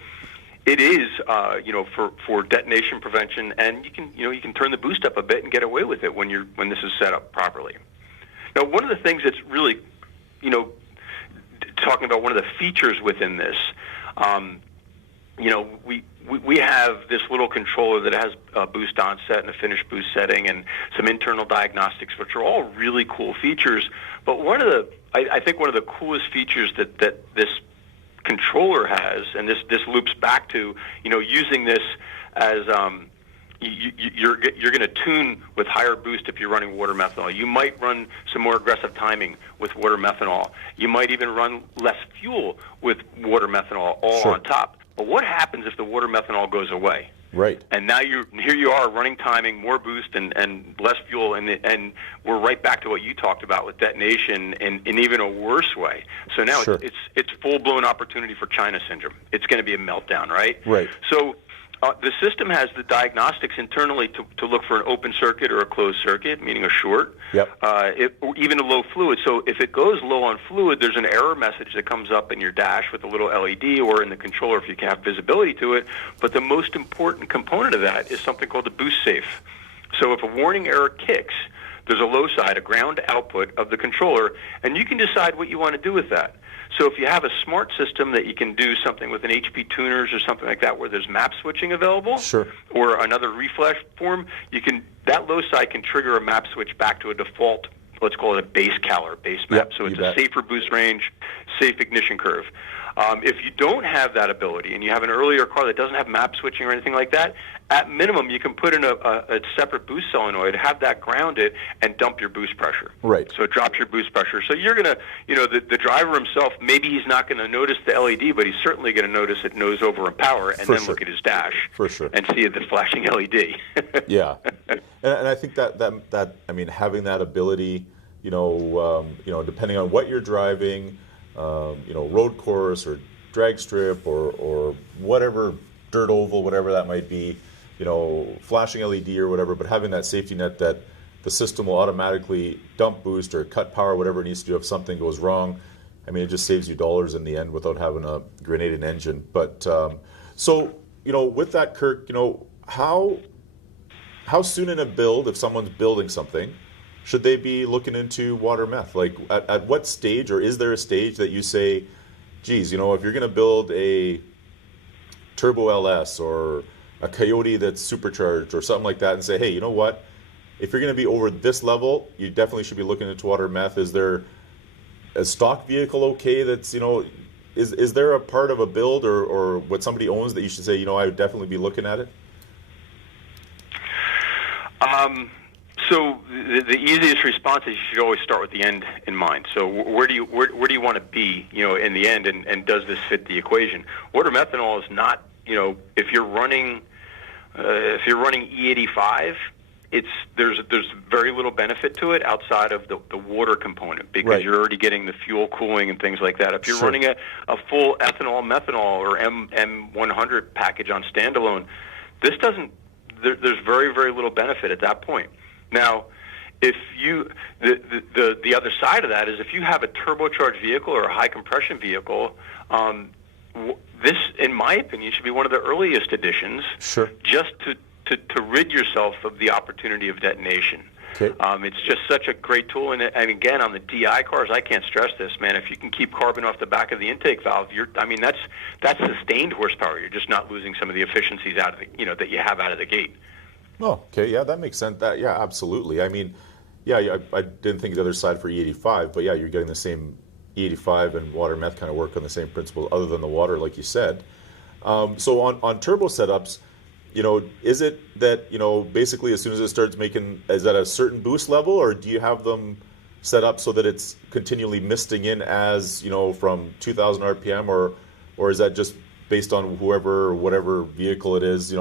it is, for detonation prevention, and you can turn the boost up a bit and get away with it when this is set up properly. Now, one of the things that's really, talking about one of the features within this, we have this little controller that has a boost onset and a finished boost setting and some internal diagnostics, which are all really cool features. But I think one of the coolest features that this controller has, and this loops back to using this as you're going to tune with higher boost if you're running water methanol. You might run some more aggressive timing with water methanol. You might even run less fuel with water methanol all on top. But what happens if the water methanol goes away? Right. And now here you are running timing, more boost and less fuel, and we're right back to what you talked about with detonation in even a worse way. So now it's full-blown opportunity for China syndrome. It's going to be a meltdown, right? Right. So the system has the diagnostics internally to look for an open circuit or a closed circuit, meaning a short, or even a low fluid. So if it goes low on fluid, there's an error message that comes up in your dash with a little LED or in the controller if you can have visibility to it. But the most important component of that is something called the boost safe. So if a warning error kicks, there's a low side, a ground output of the controller, and you can decide what you want to do with that. So if you have a smart system that you can do something with an HP tuners or something like that where there's map switching available, or another reflash form, that low side can trigger a map switch back to a default, let's call it a base cal or base map. So it's a safer boost range, safe ignition curve. If you don't have that ability and you have an earlier car that doesn't have map switching or anything like that, at minimum you can put in a separate boost solenoid, have that grounded, and dump your boost pressure. Right. So it drops your boost pressure. So you're going to, the driver himself, maybe he's not going to notice the LED, but he's certainly going to notice it nose over in power, and then look at his dash and see the flashing LED. Yeah. And I think that I mean, having that ability, depending on what you're driving, road course or drag strip or whatever, dirt oval, whatever that might be, flashing LED or whatever, but having that safety net that the system will automatically dump boost or cut power, whatever it needs to do if something goes wrong. I mean, it just saves you dollars in the end without having a grenaded engine. But so, with that, Kirk, how soon in a build, if someone's building something, should they be looking into water meth? Like, at what stage, or is there a stage that you say, geez, if you're going to build a Turbo LS or a Coyote that's supercharged or something like that, and say, hey, you know what? If you're going to be over this level, you definitely should be looking into water meth. Is there a stock vehicle okay that's, is there a part of a build or what somebody owns that you should say, I would definitely be looking at it? So the easiest response is you should always start with the end in mind. So where do you want to be, in the end, and does this fit the equation? Water methanol is not, if you're running E85, there's very little benefit to it outside of the water component, because you're already getting the fuel cooling and things like that. If you're running a full ethanol, methanol, or M100 package on standalone, this doesn't. There's very, very little benefit at that point. Now, if you the other side of that is if you have a turbocharged vehicle or a high compression vehicle, this, in my opinion, should be one of the earliest additions, just to rid yourself of the opportunity of detonation. Okay. It's just such a great tool, and again, on the DI cars, I can't stress this, man. If you can keep carbon off the back of the intake valve, that's sustained horsepower. You're just not losing some of the efficiencies out of that you have out of the gate. Oh, okay, yeah, that makes sense. Yeah, absolutely. I mean, I didn't think the other side for E85, but yeah, you're getting the same E85 and water meth kind of work on the same principle, other than the water, like you said. So on turbo setups, is it that, basically as soon as it starts making, is that a certain boost level, or do you have them set up so that it's continually misting in as, from 2,000 RPM, or is that just based on whoever or whatever vehicle it is?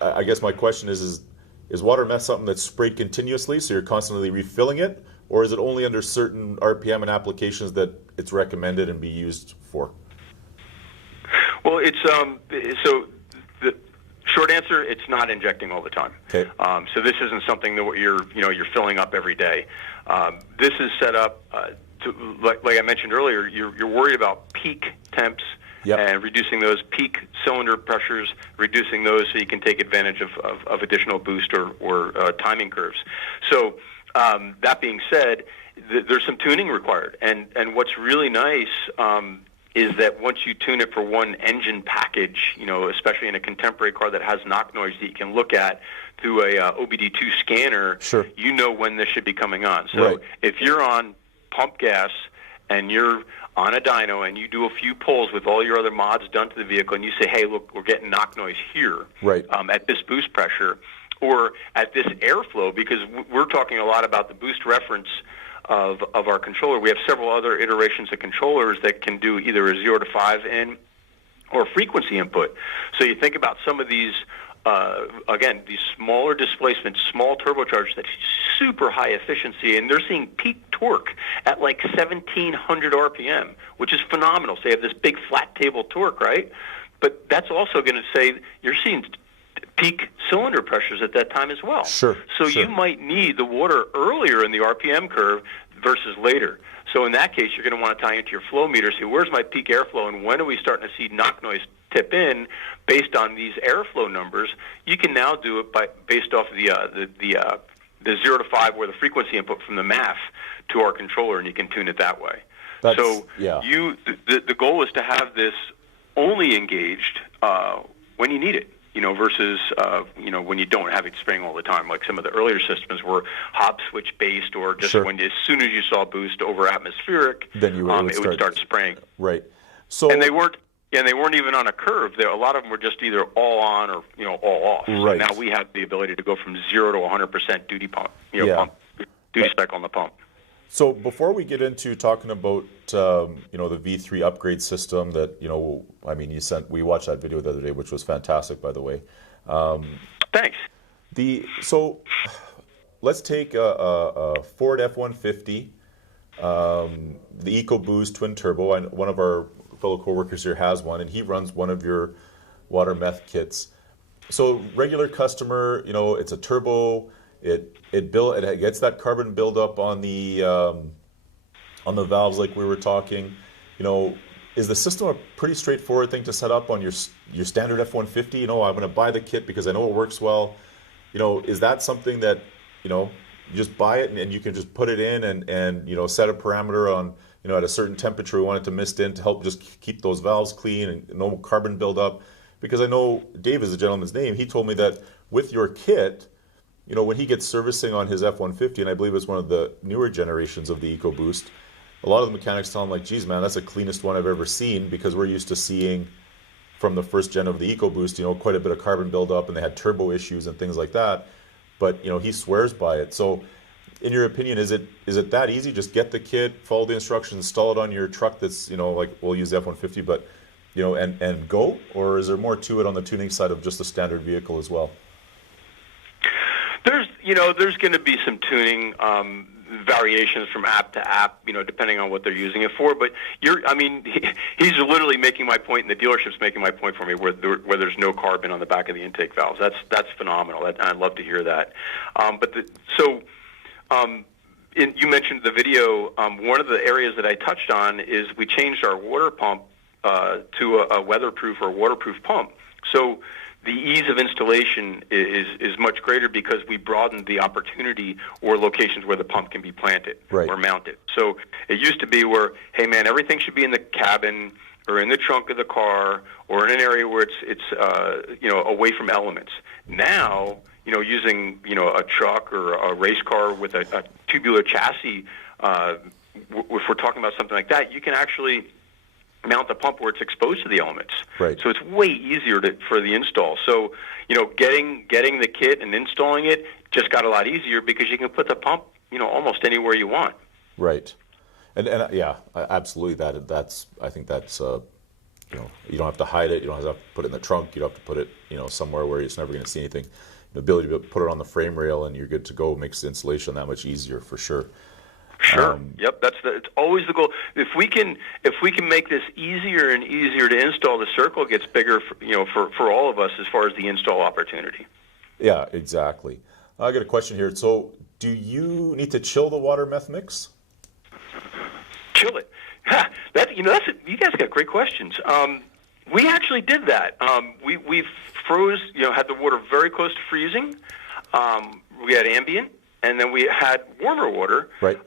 I guess my question is water meth something that's sprayed continuously, so you're constantly refilling it, or is it only under certain RPM and applications that it's recommended and be used for? Well, it's so the short answer, it's not injecting all the time. Okay. So this isn't something that you're filling up every day. This is set up like I mentioned earlier. You're worried about peak temps. Yep. And reducing those peak cylinder pressures, reducing those so you can take advantage of additional boost or timing curves. So that being said, there's some tuning required. And what's really nice is that once you tune it for one engine package, especially in a contemporary car that has knock noise that you can look at through a OBD2 scanner, you know when this should be coming on. So if you're on pump gas and you're on a dyno and you do a few pulls with all your other mods done to the vehicle and you say, hey, look, we're getting knock noise here at this boost pressure or at this airflow, because we're talking a lot about the boost reference of our controller. We have several other iterations of controllers that can do either a 0 to 5 in or frequency input. So you think about some of these, again, these smaller displacements, small turbochargers that's super high efficiency, and they're seeing peak torque at like 1,700 RPM, which is phenomenal. So you have this big flat table torque, right? But that's also going to say you're seeing peak cylinder pressures at that time as well. So you might need the water earlier in the RPM curve versus later. So in that case, you're going to want to tie into your flow meter, see where's my peak airflow and when are we starting to see knock noise tip in based on these airflow numbers. You can now do it based off the 0 to 5 or the frequency input from the MAF to our controller, and you can tune it that way. The goal is to have this only engaged when you need it. Versus when you don't have it spraying all the time, like some of the earlier systems were hop switch based, or just as soon as you saw boost over atmospheric, then it would start spraying. Right. So and they weren't even on a curve. A lot of them were just either all on or all off. Right. So now we have the ability to go from 0 to 100% duty pump, duty cycle on the pump. So before we get into talking about the V3 upgrade system that we watched that video the other day, which was fantastic, by the way. Thanks. So let's take a Ford F-150, the EcoBoost twin turbo. One of our fellow coworkers here has one, and he runs one of your water meth kits. So regular customer, it's a turbo. It gets that carbon buildup on the valves like we were talking. Is the system a pretty straightforward thing to set up on your standard F-150? I'm going to buy the kit because I know it works well. Is that something that you just buy it and you can just put it in and set a parameter on at a certain temperature we want it to mist in to help just keep those valves clean and no carbon buildup? Because I know Dave is the gentleman's name. He told me that with your kit, when he gets servicing on his F-150, and I believe it's one of the newer generations of the EcoBoost, a lot of the mechanics tell him, like, geez, man, that's the cleanest one I've ever seen, because we're used to seeing from the first gen of the EcoBoost, quite a bit of carbon buildup, and they had turbo issues and things like that. But, he swears by it. So, in your opinion, is it that easy? Just get the kit, follow the instructions, install it on your truck that's, like we'll use the F-150, but, and go? Or is there more to it on the tuning side of just a standard vehicle as well? There's going to be some tuning variations from app to app, depending on what they're using it for. But he's literally making my point, and the dealership's making my point for me, where there's no carbon on the back of the intake valves. That's phenomenal. I'd love to hear that. You mentioned the video. One of the areas that I touched on is we changed our water pump to a weatherproof or waterproof pump. So the ease of installation is much greater because we broadened the opportunity or locations where the pump can be planted or mounted. So it used to be where, hey man, everything should be in the cabin or in the trunk of the car or in an area where it's away from elements. Now, using a truck or a race car with a tubular chassis, if we're talking about something like that, you can actually mount the pump where it's exposed to the elements. Right. So it's way easier for the install. So, getting the kit and installing it just got a lot easier because you can put the pump, almost anywhere you want. Right. And yeah, absolutely. I think that's you don't have to hide it. You don't have to put it in the trunk. You don't have to put it, somewhere where it's never going to see anything. The ability to put it on the frame rail and you're good to go makes the installation that much easier for sure. Sure. Yep. It's always the goal. If we can make this easier and easier to install, the circle gets bigger. For all of us as far as the install opportunity. Yeah, exactly. I got a question here. So, do you need to chill the water meth mix? Chill it. You guys got great questions. We actually did that. We froze. Had the water very close to freezing. We had ambient. And then we had warmer water, right.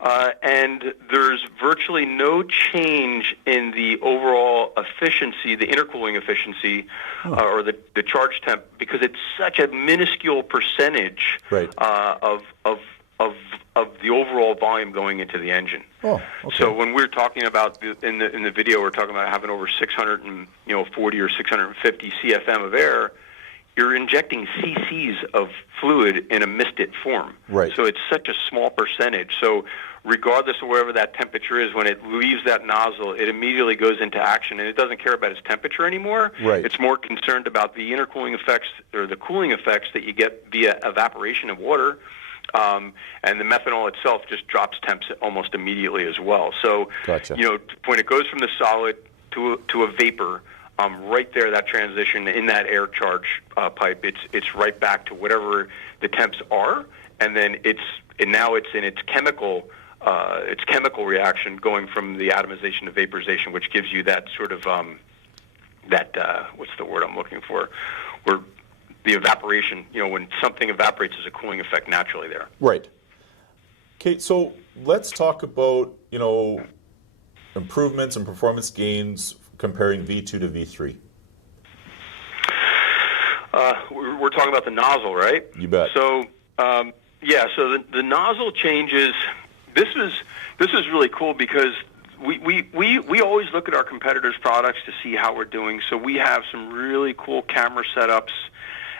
And there's virtually no change in the overall efficiency, the intercooling efficiency, or the charge temp, because it's such a minuscule percentage of the overall volume going into the engine. Oh, okay. So when we're talking about in the video, we're talking about having over 640 or 650 CFM of air. You're injecting cc's of fluid in a misted form. Right. So it's such a small percentage. So regardless of wherever that temperature is, when it leaves that nozzle, it immediately goes into action, and it doesn't care about its temperature anymore. Right. It's more concerned about the intercooling effects or the cooling effects that you get via evaporation of water. And the methanol itself just drops temps almost immediately as well. So, gotcha. When it goes from the solid to a vapor, right there, that transition in that air charge pipe, it's right back to whatever the temps are, and then it's in its chemical reaction going from the atomization to vaporization, which gives you that sort of what's the word I'm looking for, where the evaporation, when something evaporates, there's a cooling effect naturally there. Right. Okay, so let's talk about improvements and performance gains comparing V2 to V3. We're talking about the nozzle, right? You bet. So, so the nozzle changes. This is really cool because we always look at our competitors' products to see how we're doing. So we have some really cool camera setups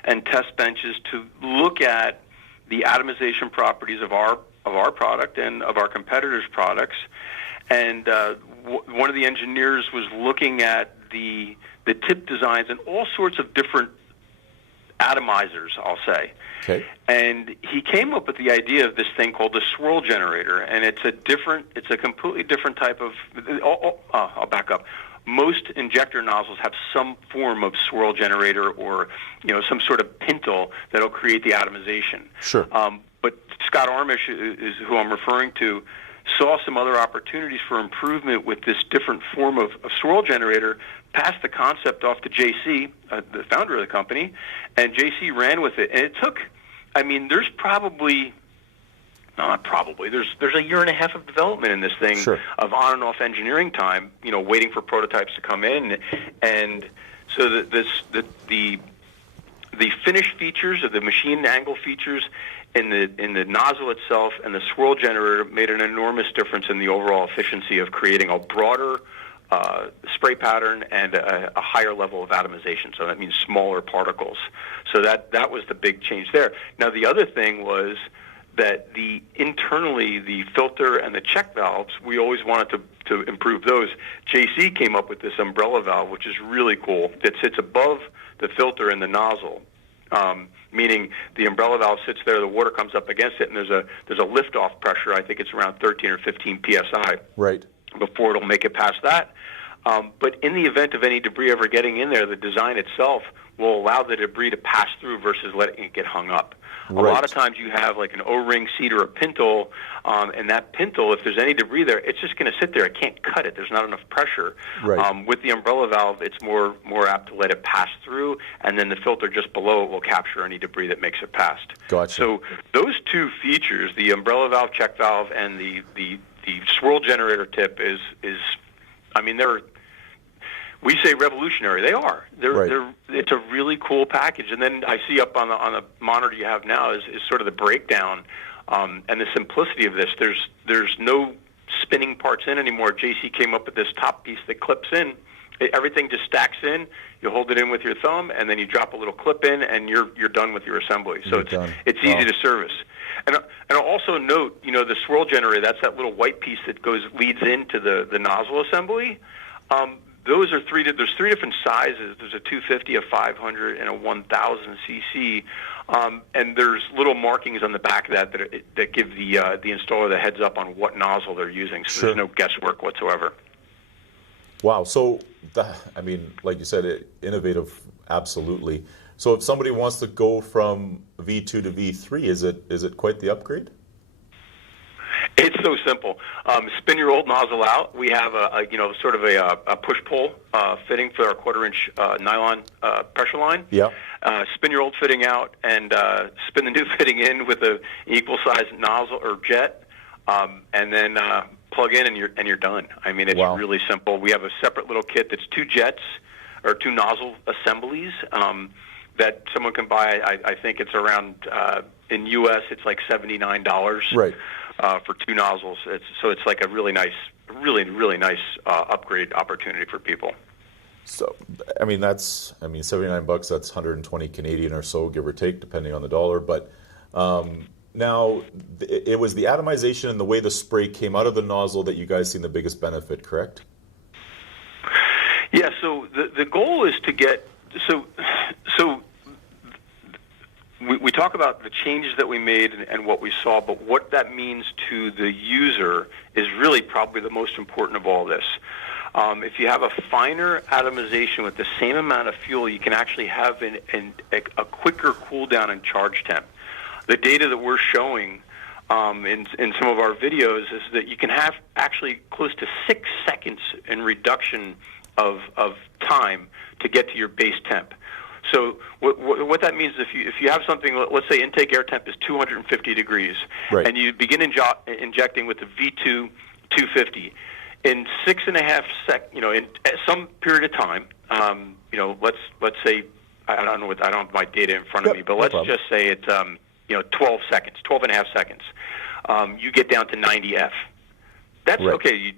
and test benches to look at the atomization properties of our product and of our competitors' products. And one of the engineers was looking at the tip designs and all sorts of different atomizers, I'll say. Okay. And he came up with the idea of this thing called the swirl generator, and it's a completely different type of. I'll back up. Most injector nozzles have some form of swirl generator or some sort of pintle that'll create the atomization. Sure. But Scott Armish is who I'm referring to. Saw some other opportunities for improvement with this different form of swirl generator, passed the concept off to JC, the founder of the company, and JC ran with it. And it took, there's probably, no, not probably, there's a year and a half of development in this thing, sure, of on and off engineering time, waiting for prototypes to come in. And so the finished features of the machine angle features in the nozzle itself and the swirl generator made an enormous difference in the overall efficiency of creating a broader spray pattern and a higher level of atomization. So that means smaller particles. So that was the big change there. Now the other thing was that internally the filter and the check valves, we always wanted to improve those. JC came up with this umbrella valve, which is really cool. It sits above the filter in the nozzle. Meaning the umbrella valve sits there, the water comes up against it, and there's a lift-off pressure. I think it's around 13 or 15 psi. Right. Before it'll make it past that. But in the event of any debris ever getting in there, the design itself will allow the debris to pass through versus letting it get hung up. Right. A lot of times you have like an O-ring seat or a pintle, and that pintle, if there's any debris there, it's just going to sit there. It can't cut it. There's not enough pressure. Right. With the umbrella valve, it's more apt to let it pass through, and then the filter just below it will capture any debris that makes it past. Gotcha. So those two features, the umbrella valve, check valve, and the swirl generator tip is we say revolutionary. They are. It's a really cool package. And then I see up on the monitor you have now is sort of the breakdown and the simplicity of this. There's no spinning parts in anymore. JC came up with this top piece that clips in. Everything just stacks in. You hold it in with your thumb, and then you drop a little clip in, and you're done with your assembly. So it's easy to service. And I'll also note, the swirl generator. That's that little white piece that leads into the nozzle assembly. There's three different sizes. There's a 250, a 500, and a 1000 cc. And there's little markings on the back of that give the installer the heads up on what nozzle they're using. So There's no guesswork whatsoever. Wow. So, like you said, innovative, absolutely. So if somebody wants to go from V2 to V3, is it quite the upgrade? It's so simple. Spin your old nozzle out. We have a push-pull fitting for our quarter-inch nylon pressure line. Yeah. Spin your old fitting out and spin the new fitting in with an equal-sized nozzle or jet, and then plug in and you're done. It's really simple. We have a separate little kit that's two jets or two nozzle assemblies that someone can buy. I think it's around in U.S. it's like $79. Right. For two nozzles. It's like a really nice upgrade opportunity for people. So, that's $79. That's 120 Canadian or so, give or take, depending on the dollar. But now, it was the atomization and the way the spray came out of the nozzle that you guys seen the biggest benefit, correct? Yeah. So the goal is to get so. We talk about the changes that we made and what we saw, but what that means to the user is really probably the most important of all this. If you have a finer atomization with the same amount of fuel, you can actually have a quicker cool down and charge temp. The data that we're showing in some of our videos is that you can have actually close to 6 seconds in reduction of time to get to your base temp. So what that means is if you have something, let's say intake air temp is 250 degrees, right, and you begin injecting with the V2 250, in 6.5 in some period of time, let's say I don't have my data in front of me, but let's just say it's 12 and a half seconds, you get down to 90 F. That's Right. okay.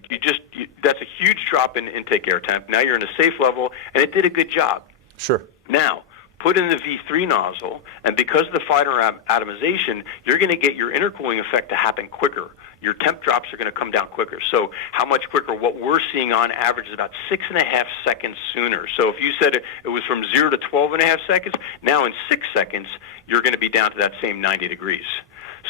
That's a huge drop in intake air temp. Now you're in a safe level, and it did a good job. Sure. Now, put in the V3 nozzle, and because of the finer atomization, you're going to get your intercooling effect to happen quicker. Your temp drops are going to come down quicker. So how much quicker? What we're seeing on average is about 6.5 seconds sooner. So if you said it was from 0 to 12.5 seconds, now in 6 seconds, you're going to be down to that same 90 degrees.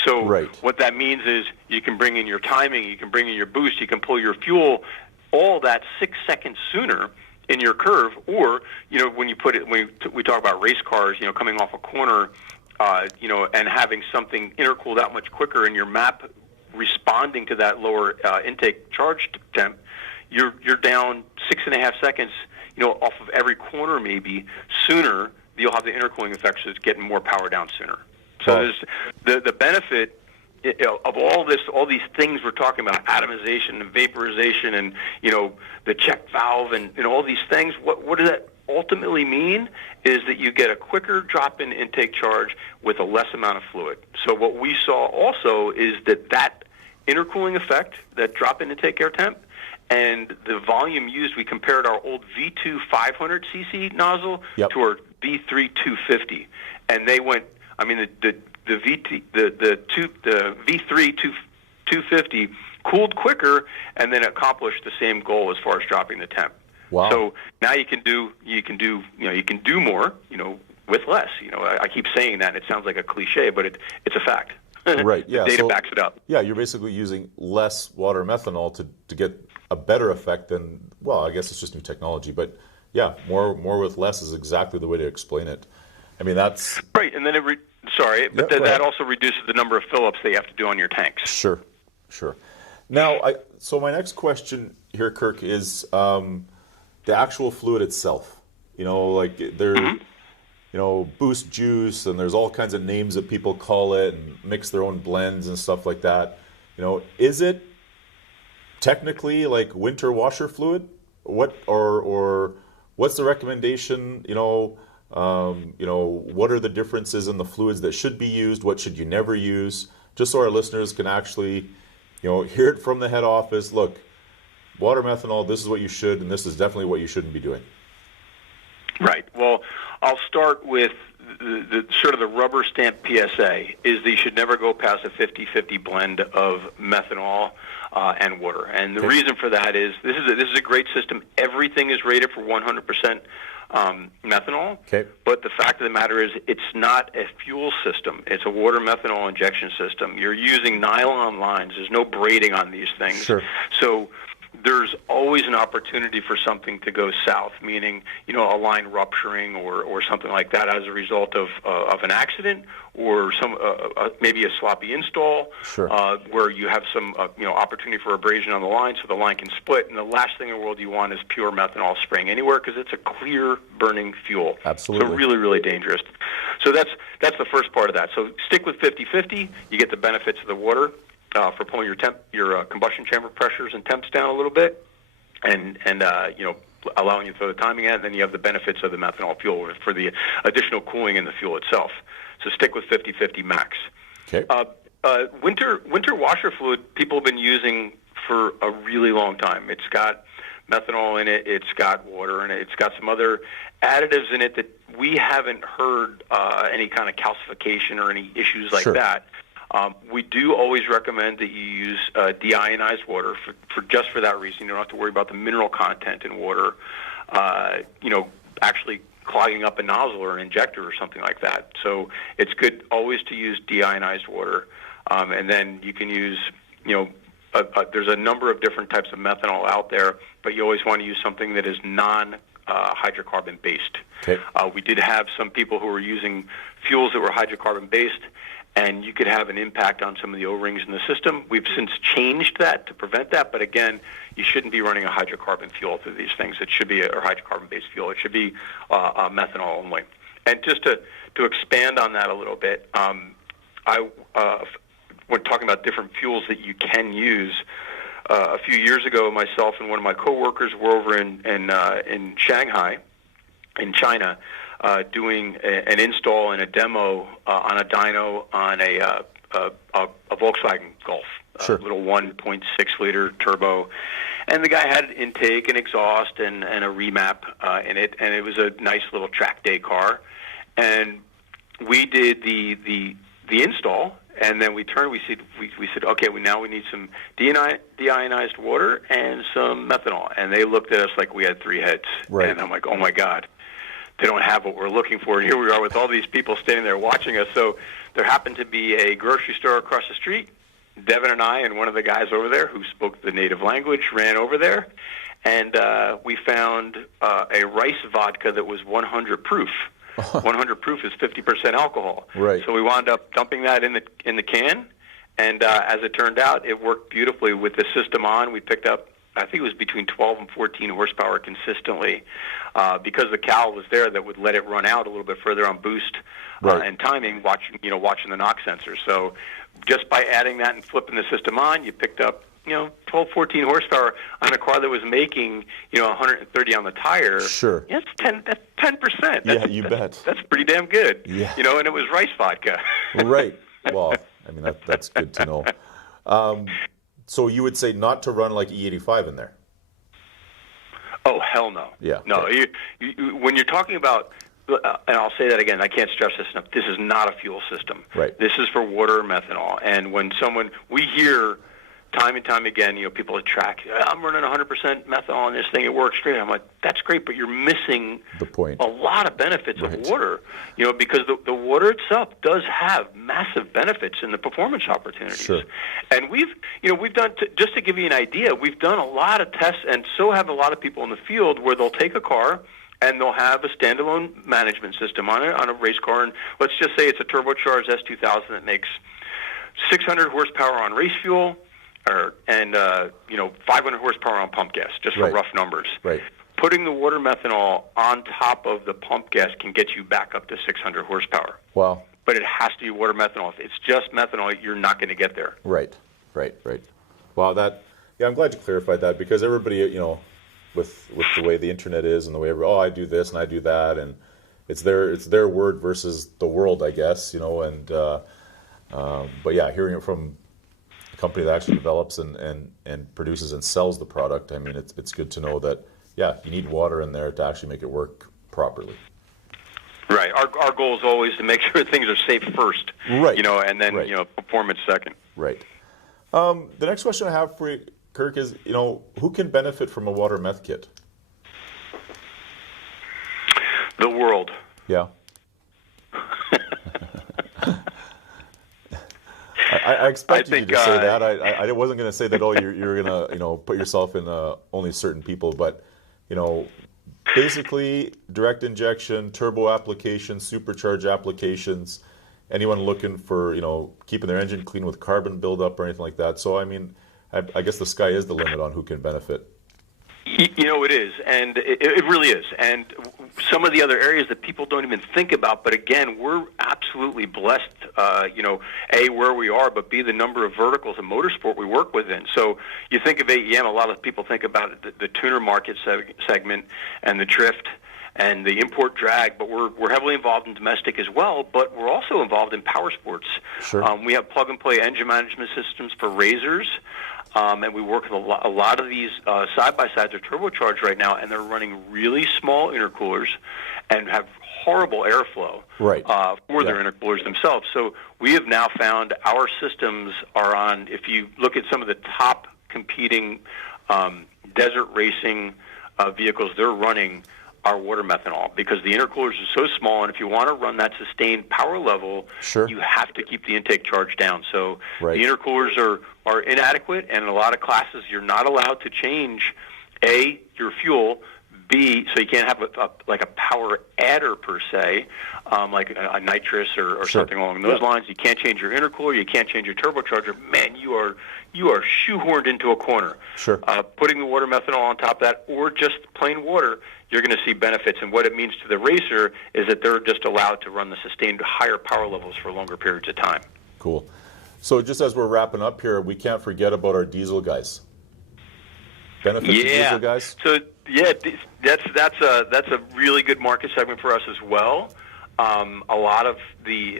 So Right. what that means is you can bring in your timing, you can bring in your boost, you can pull your fuel, all that 6 seconds sooner in your curve. Or, when you put it, when we talk about race cars, coming off a corner, and having something intercool that much quicker in your map responding to that lower intake charge temp, you're down 6.5 seconds, off of every corner maybe sooner. You'll have the intercooling effect, so it's getting more power down sooner. So there's the benefit of all these things we're talking about, atomization and vaporization, and the check valve and all these things. What does that ultimately mean? Is that you get a quicker drop in intake charge with a less amount of fluid. So what we saw also is that intercooling effect, that drop in intake air temp, and the volume used, we compared our old V2 500cc nozzle to our V3 250, and they went. I mean, the V3 250 cooled quicker and then accomplished the same goal as far as dropping the temp. Wow. So now you can do more, with less. I keep saying that, and it sounds like a cliche, but it's a fact. Right. Yeah. The data backs it up. Yeah, you're basically using less water methanol to get a better effect than. Well, I guess it's just new technology, but yeah, more with less is exactly the way to explain it. I mean, that's right, and then that also reduces the number of fill-ups that you have to do on your tanks. Sure. Now, so my next question here, Kirk, is the actual fluid itself. Like there, boost juice, and there's all kinds of names that people call it, and mix their own blends and stuff like that. Is it technically like winter washer fluid? What or what's the recommendation? What are the differences in the fluids that should be used? What should you never use? Just so our listeners can actually, hear it from the head office. Look, water methanol, this is what you should, and this is definitely what you shouldn't be doing. Right. Well, I'll start with the sort of the rubber stamp PSA is that you should never go past a 50-50 blend of methanol and water. And the reason for that is this is a great system. Everything is rated for 100% methanol. Okay. But the fact of the matter is it's not a fuel system. It's a water methanol injection system. You're using nylon lines. There's no braiding on these things. Sure. So there's always an opportunity for something to go south, meaning, a line rupturing or something like that as a result of an accident or some maybe a sloppy install. Sure. Where you have some opportunity for abrasion on the line so the line can split. And the last thing in the world you want is pure methanol spraying anywhere because it's a clear burning fuel. Absolutely. So really, really dangerous. So that's the first part of that. So stick with 50-50. You get the benefits of the water. For pulling your combustion chamber pressures and temps down a little bit, and allowing you to throw the timing at, and then you have the benefits of the methanol fuel for the additional cooling in the fuel itself. So stick with 50-50 max. Okay. Winter washer fluid people have been using for a really long time. It's got methanol in it, it's got water in it, it's got some other additives in it that we haven't heard any kind of calcification or any issues like that. We do always recommend that you use deionized water for that reason. You don't have to worry about the mineral content in water, actually clogging up a nozzle or an injector or something like that. So it's good always to use deionized water. And then you can use, there's a number of different types of methanol out there, but you always want to use something that is non-hydrocarbon based. Okay. We did have some people who were using fuels that were hydrocarbon based, and you could have an impact on some of the O-rings in the system. We've since changed that to prevent that, but again, you shouldn't be running a hydrocarbon fuel through these things. It should be a hydrocarbon-based fuel. It should be methanol only. And just to expand on that a little bit, when talking about different fuels that you can use, a few years ago, myself and one of my coworkers were over in Shanghai, in China, doing an install and a demo on a dyno on a a Volkswagen Golf, Sure. a little 1.6 liter turbo, and the guy had intake and exhaust and a remap in it, and it was a nice little track day car, and we did the install. And then we said, okay, now we need some deionized water and some methanol. And they looked at us like we had three heads. Right. And I'm like, oh my God, they don't have what we're looking for. And here we are with all these people standing there watching us. So there happened to be a grocery store across the street. Devin and I and one of the guys over there who spoke the native language ran over there. And we found a rice vodka that was 100 proof. 100 proof is 50% alcohol. Right. So we wound up dumping that in the can, and as it turned out, it worked beautifully with the system on. We picked up, I think it was between 12 and 14 horsepower consistently, because the cowl was there that would let it run out a little bit further on boost and timing, watching the knock sensor. So just by adding that and flipping the system on, you picked up 12, 14 horsepower on a car that was making, 130 on the tire. Sure. Yeah, that's 10%. Yeah, you bet. That's pretty damn good. Yeah. And it was rice vodka. Right. Well, I mean, that's good to know. So you would say not to run like E85 in there? Oh, hell no. Yeah. No, okay. you, when you're talking about, and I'll say that again, I can't stress this enough, this is not a fuel system. Right. This is for water or methanol. And when we hear time and time again, people at track, I'm running 100% methanol on this thing, it works great. I'm like, that's great, but you're missing the point. A lot of benefits of water, because the water itself does have massive benefits in the performance opportunities. Sure. And we've done, just to give you an idea, we've done a lot of tests, and so have a lot of people in the field, where they'll take a car and they'll have a standalone management system on it, on a race car, and let's just say it's a turbocharged S2000 that makes 600 horsepower on race fuel, and 500 horsepower on pump gas, just for rough numbers. Right. Putting the water methanol on top of the pump gas can get you back up to 600 horsepower. Wow. But it has to be water methanol. If it's just methanol, you're not going to get there. Right. Wow, I'm glad you clarified that, because everybody, with the way the internet is and the way I do this and I do that, and it's their word versus the world, I guess, but yeah, hearing it from company that actually develops and produces and sells the product, I mean, it's good to know that, you need water in there to actually make it work properly. Right. Our goal is always to make sure things are safe first. Right. And then, performance second. Right. The next question I have for you, Kirk, is, who can benefit from a water meth kit? The world. Yeah. I expected you to say that. I wasn't going to say that. Oh, you're going to put yourself in only certain people, but basically direct injection, turbo applications, supercharge applications. Anyone looking for keeping their engine clean with carbon buildup or anything like that. So I mean, I guess the sky is the limit on who can benefit. It is, and it really is. And some of the other areas that people don't even think about, but again, we're absolutely blessed, A, where we are, but B, the number of verticals in motorsport we work within. So you think of AEM, a lot of people think about the tuner market segment and the drift and the import drag, but we're heavily involved in domestic as well, but we're also involved in power sports. Sure. We have plug-and-play engine management systems for razors. And we work with a lot of these side-by-sides are turbocharged right now, and they're running really small intercoolers and have horrible airflow for their intercoolers themselves. So we have now found our systems are on, if you look at some of the top competing desert racing vehicles, they're running our water methanol, because the intercoolers are so small, and if you want to run that sustained power level, you have to keep the intake charge down. So the intercoolers are inadequate, and in a lot of classes you're not allowed to change, A, your fuel, B, so you can't have a power adder per se, like a nitrous or something along those lines. You can't change your intercooler, you can't change your turbocharger. Man, you are shoehorned into a corner. Sure. Putting the water methanol on top of that, or just plain water, you're going to see benefits. And what it means to the racer is that they're just allowed to run the sustained higher power levels for longer periods of time. Cool. So just as we're wrapping up here, we can't forget about our diesel guys. Benefits of diesel guys? So that's a really good market segment for us as well. A lot of the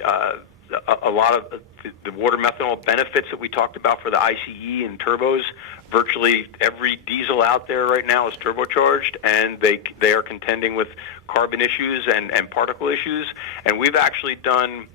a lot of the water methanol benefits that we talked about for the ICE and turbos. Virtually every diesel out there right now is turbocharged, and they are contending with carbon issues and particle issues. And we've actually done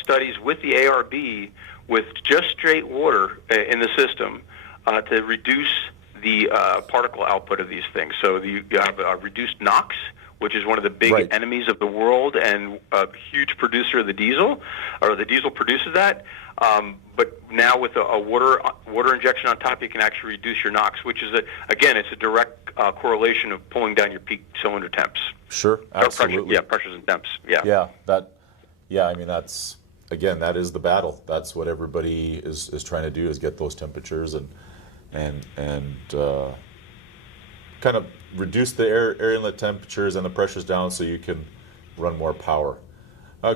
studies with the ARB with just straight water in the system to reduce the particle output of these things. So you have a reduced NOx, which is one of the big enemies of the world and a huge producer of the diesel, or the diesel produces that. But now with a water injection on top, you can actually reduce your NOx, which is, again, it's a direct correlation of pulling down your peak cylinder temps. Sure, absolutely. Pressures and temps. Yeah. I mean, that's, again, that is the battle. That's what everybody is trying to do, is get those temperatures and kind of reduce the air inlet temperatures and the pressures down so you can run more power.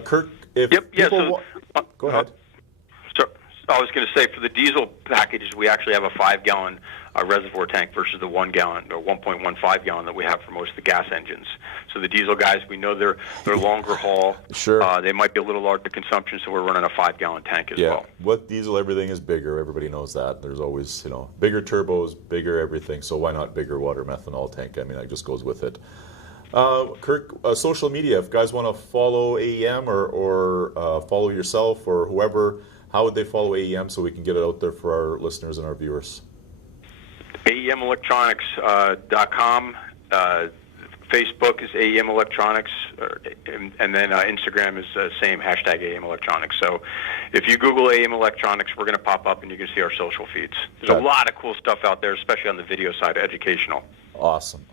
Kirk, if people go ahead. So I was going to say, for the diesel packages, we actually have a 5-gallon reservoir tank versus the 1 gallon or 1.15 gallon that we have for most of the gas engines. So the diesel guys, we know they're longer haul. Sure. They might be a little larger consumption, so we're running a 5-gallon tank as well. With diesel, everything is bigger. Everybody knows that. There's always, bigger turbos, bigger everything. So why not bigger water methanol tank? I mean, that just goes with it. Kirk, social media, if guys want to follow AEM or follow yourself or whoever, how would they follow AEM so we can get it out there for our listeners and our viewers? AEMelectronics.com. Facebook is AEM Electronics, and then Instagram is same, hashtag AEM Electronics. So if you Google AEM Electronics, we're going to pop up and you can see our social feeds. There's a lot of cool stuff out there, especially on the video side, educational. Awesome.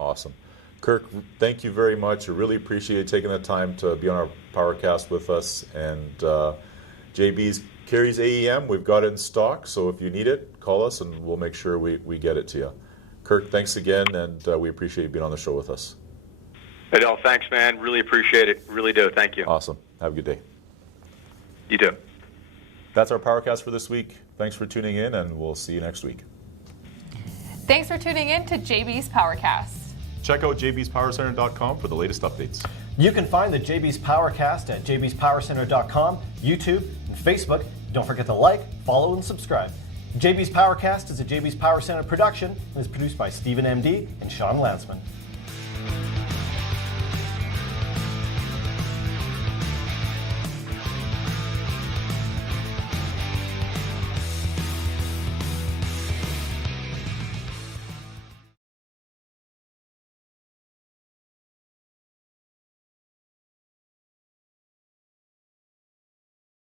Kirk, thank you very much. I really appreciate you taking the time to be on our Powercast with us. And JBs carries AEM. We've got it in stock, so if you need it, call us and we'll make sure we get it to you. Kirk, thanks again, and we appreciate you being on the show with us. Adel, thanks, man. Really appreciate it. Really do. Thank you. Awesome. Have a good day. You too. That's our Powercast for this week. Thanks for tuning in, and we'll see you next week. Thanks for tuning in to JB's Powercast. Check out jbspowercenter.com for the latest updates. You can find the JBs Powercast at jbspowercenter.com, YouTube, and Facebook. Don't forget to like, follow, and subscribe. JBs Powercast is a JBs Power Center production and is produced by Stephen MD and Sean Lansman.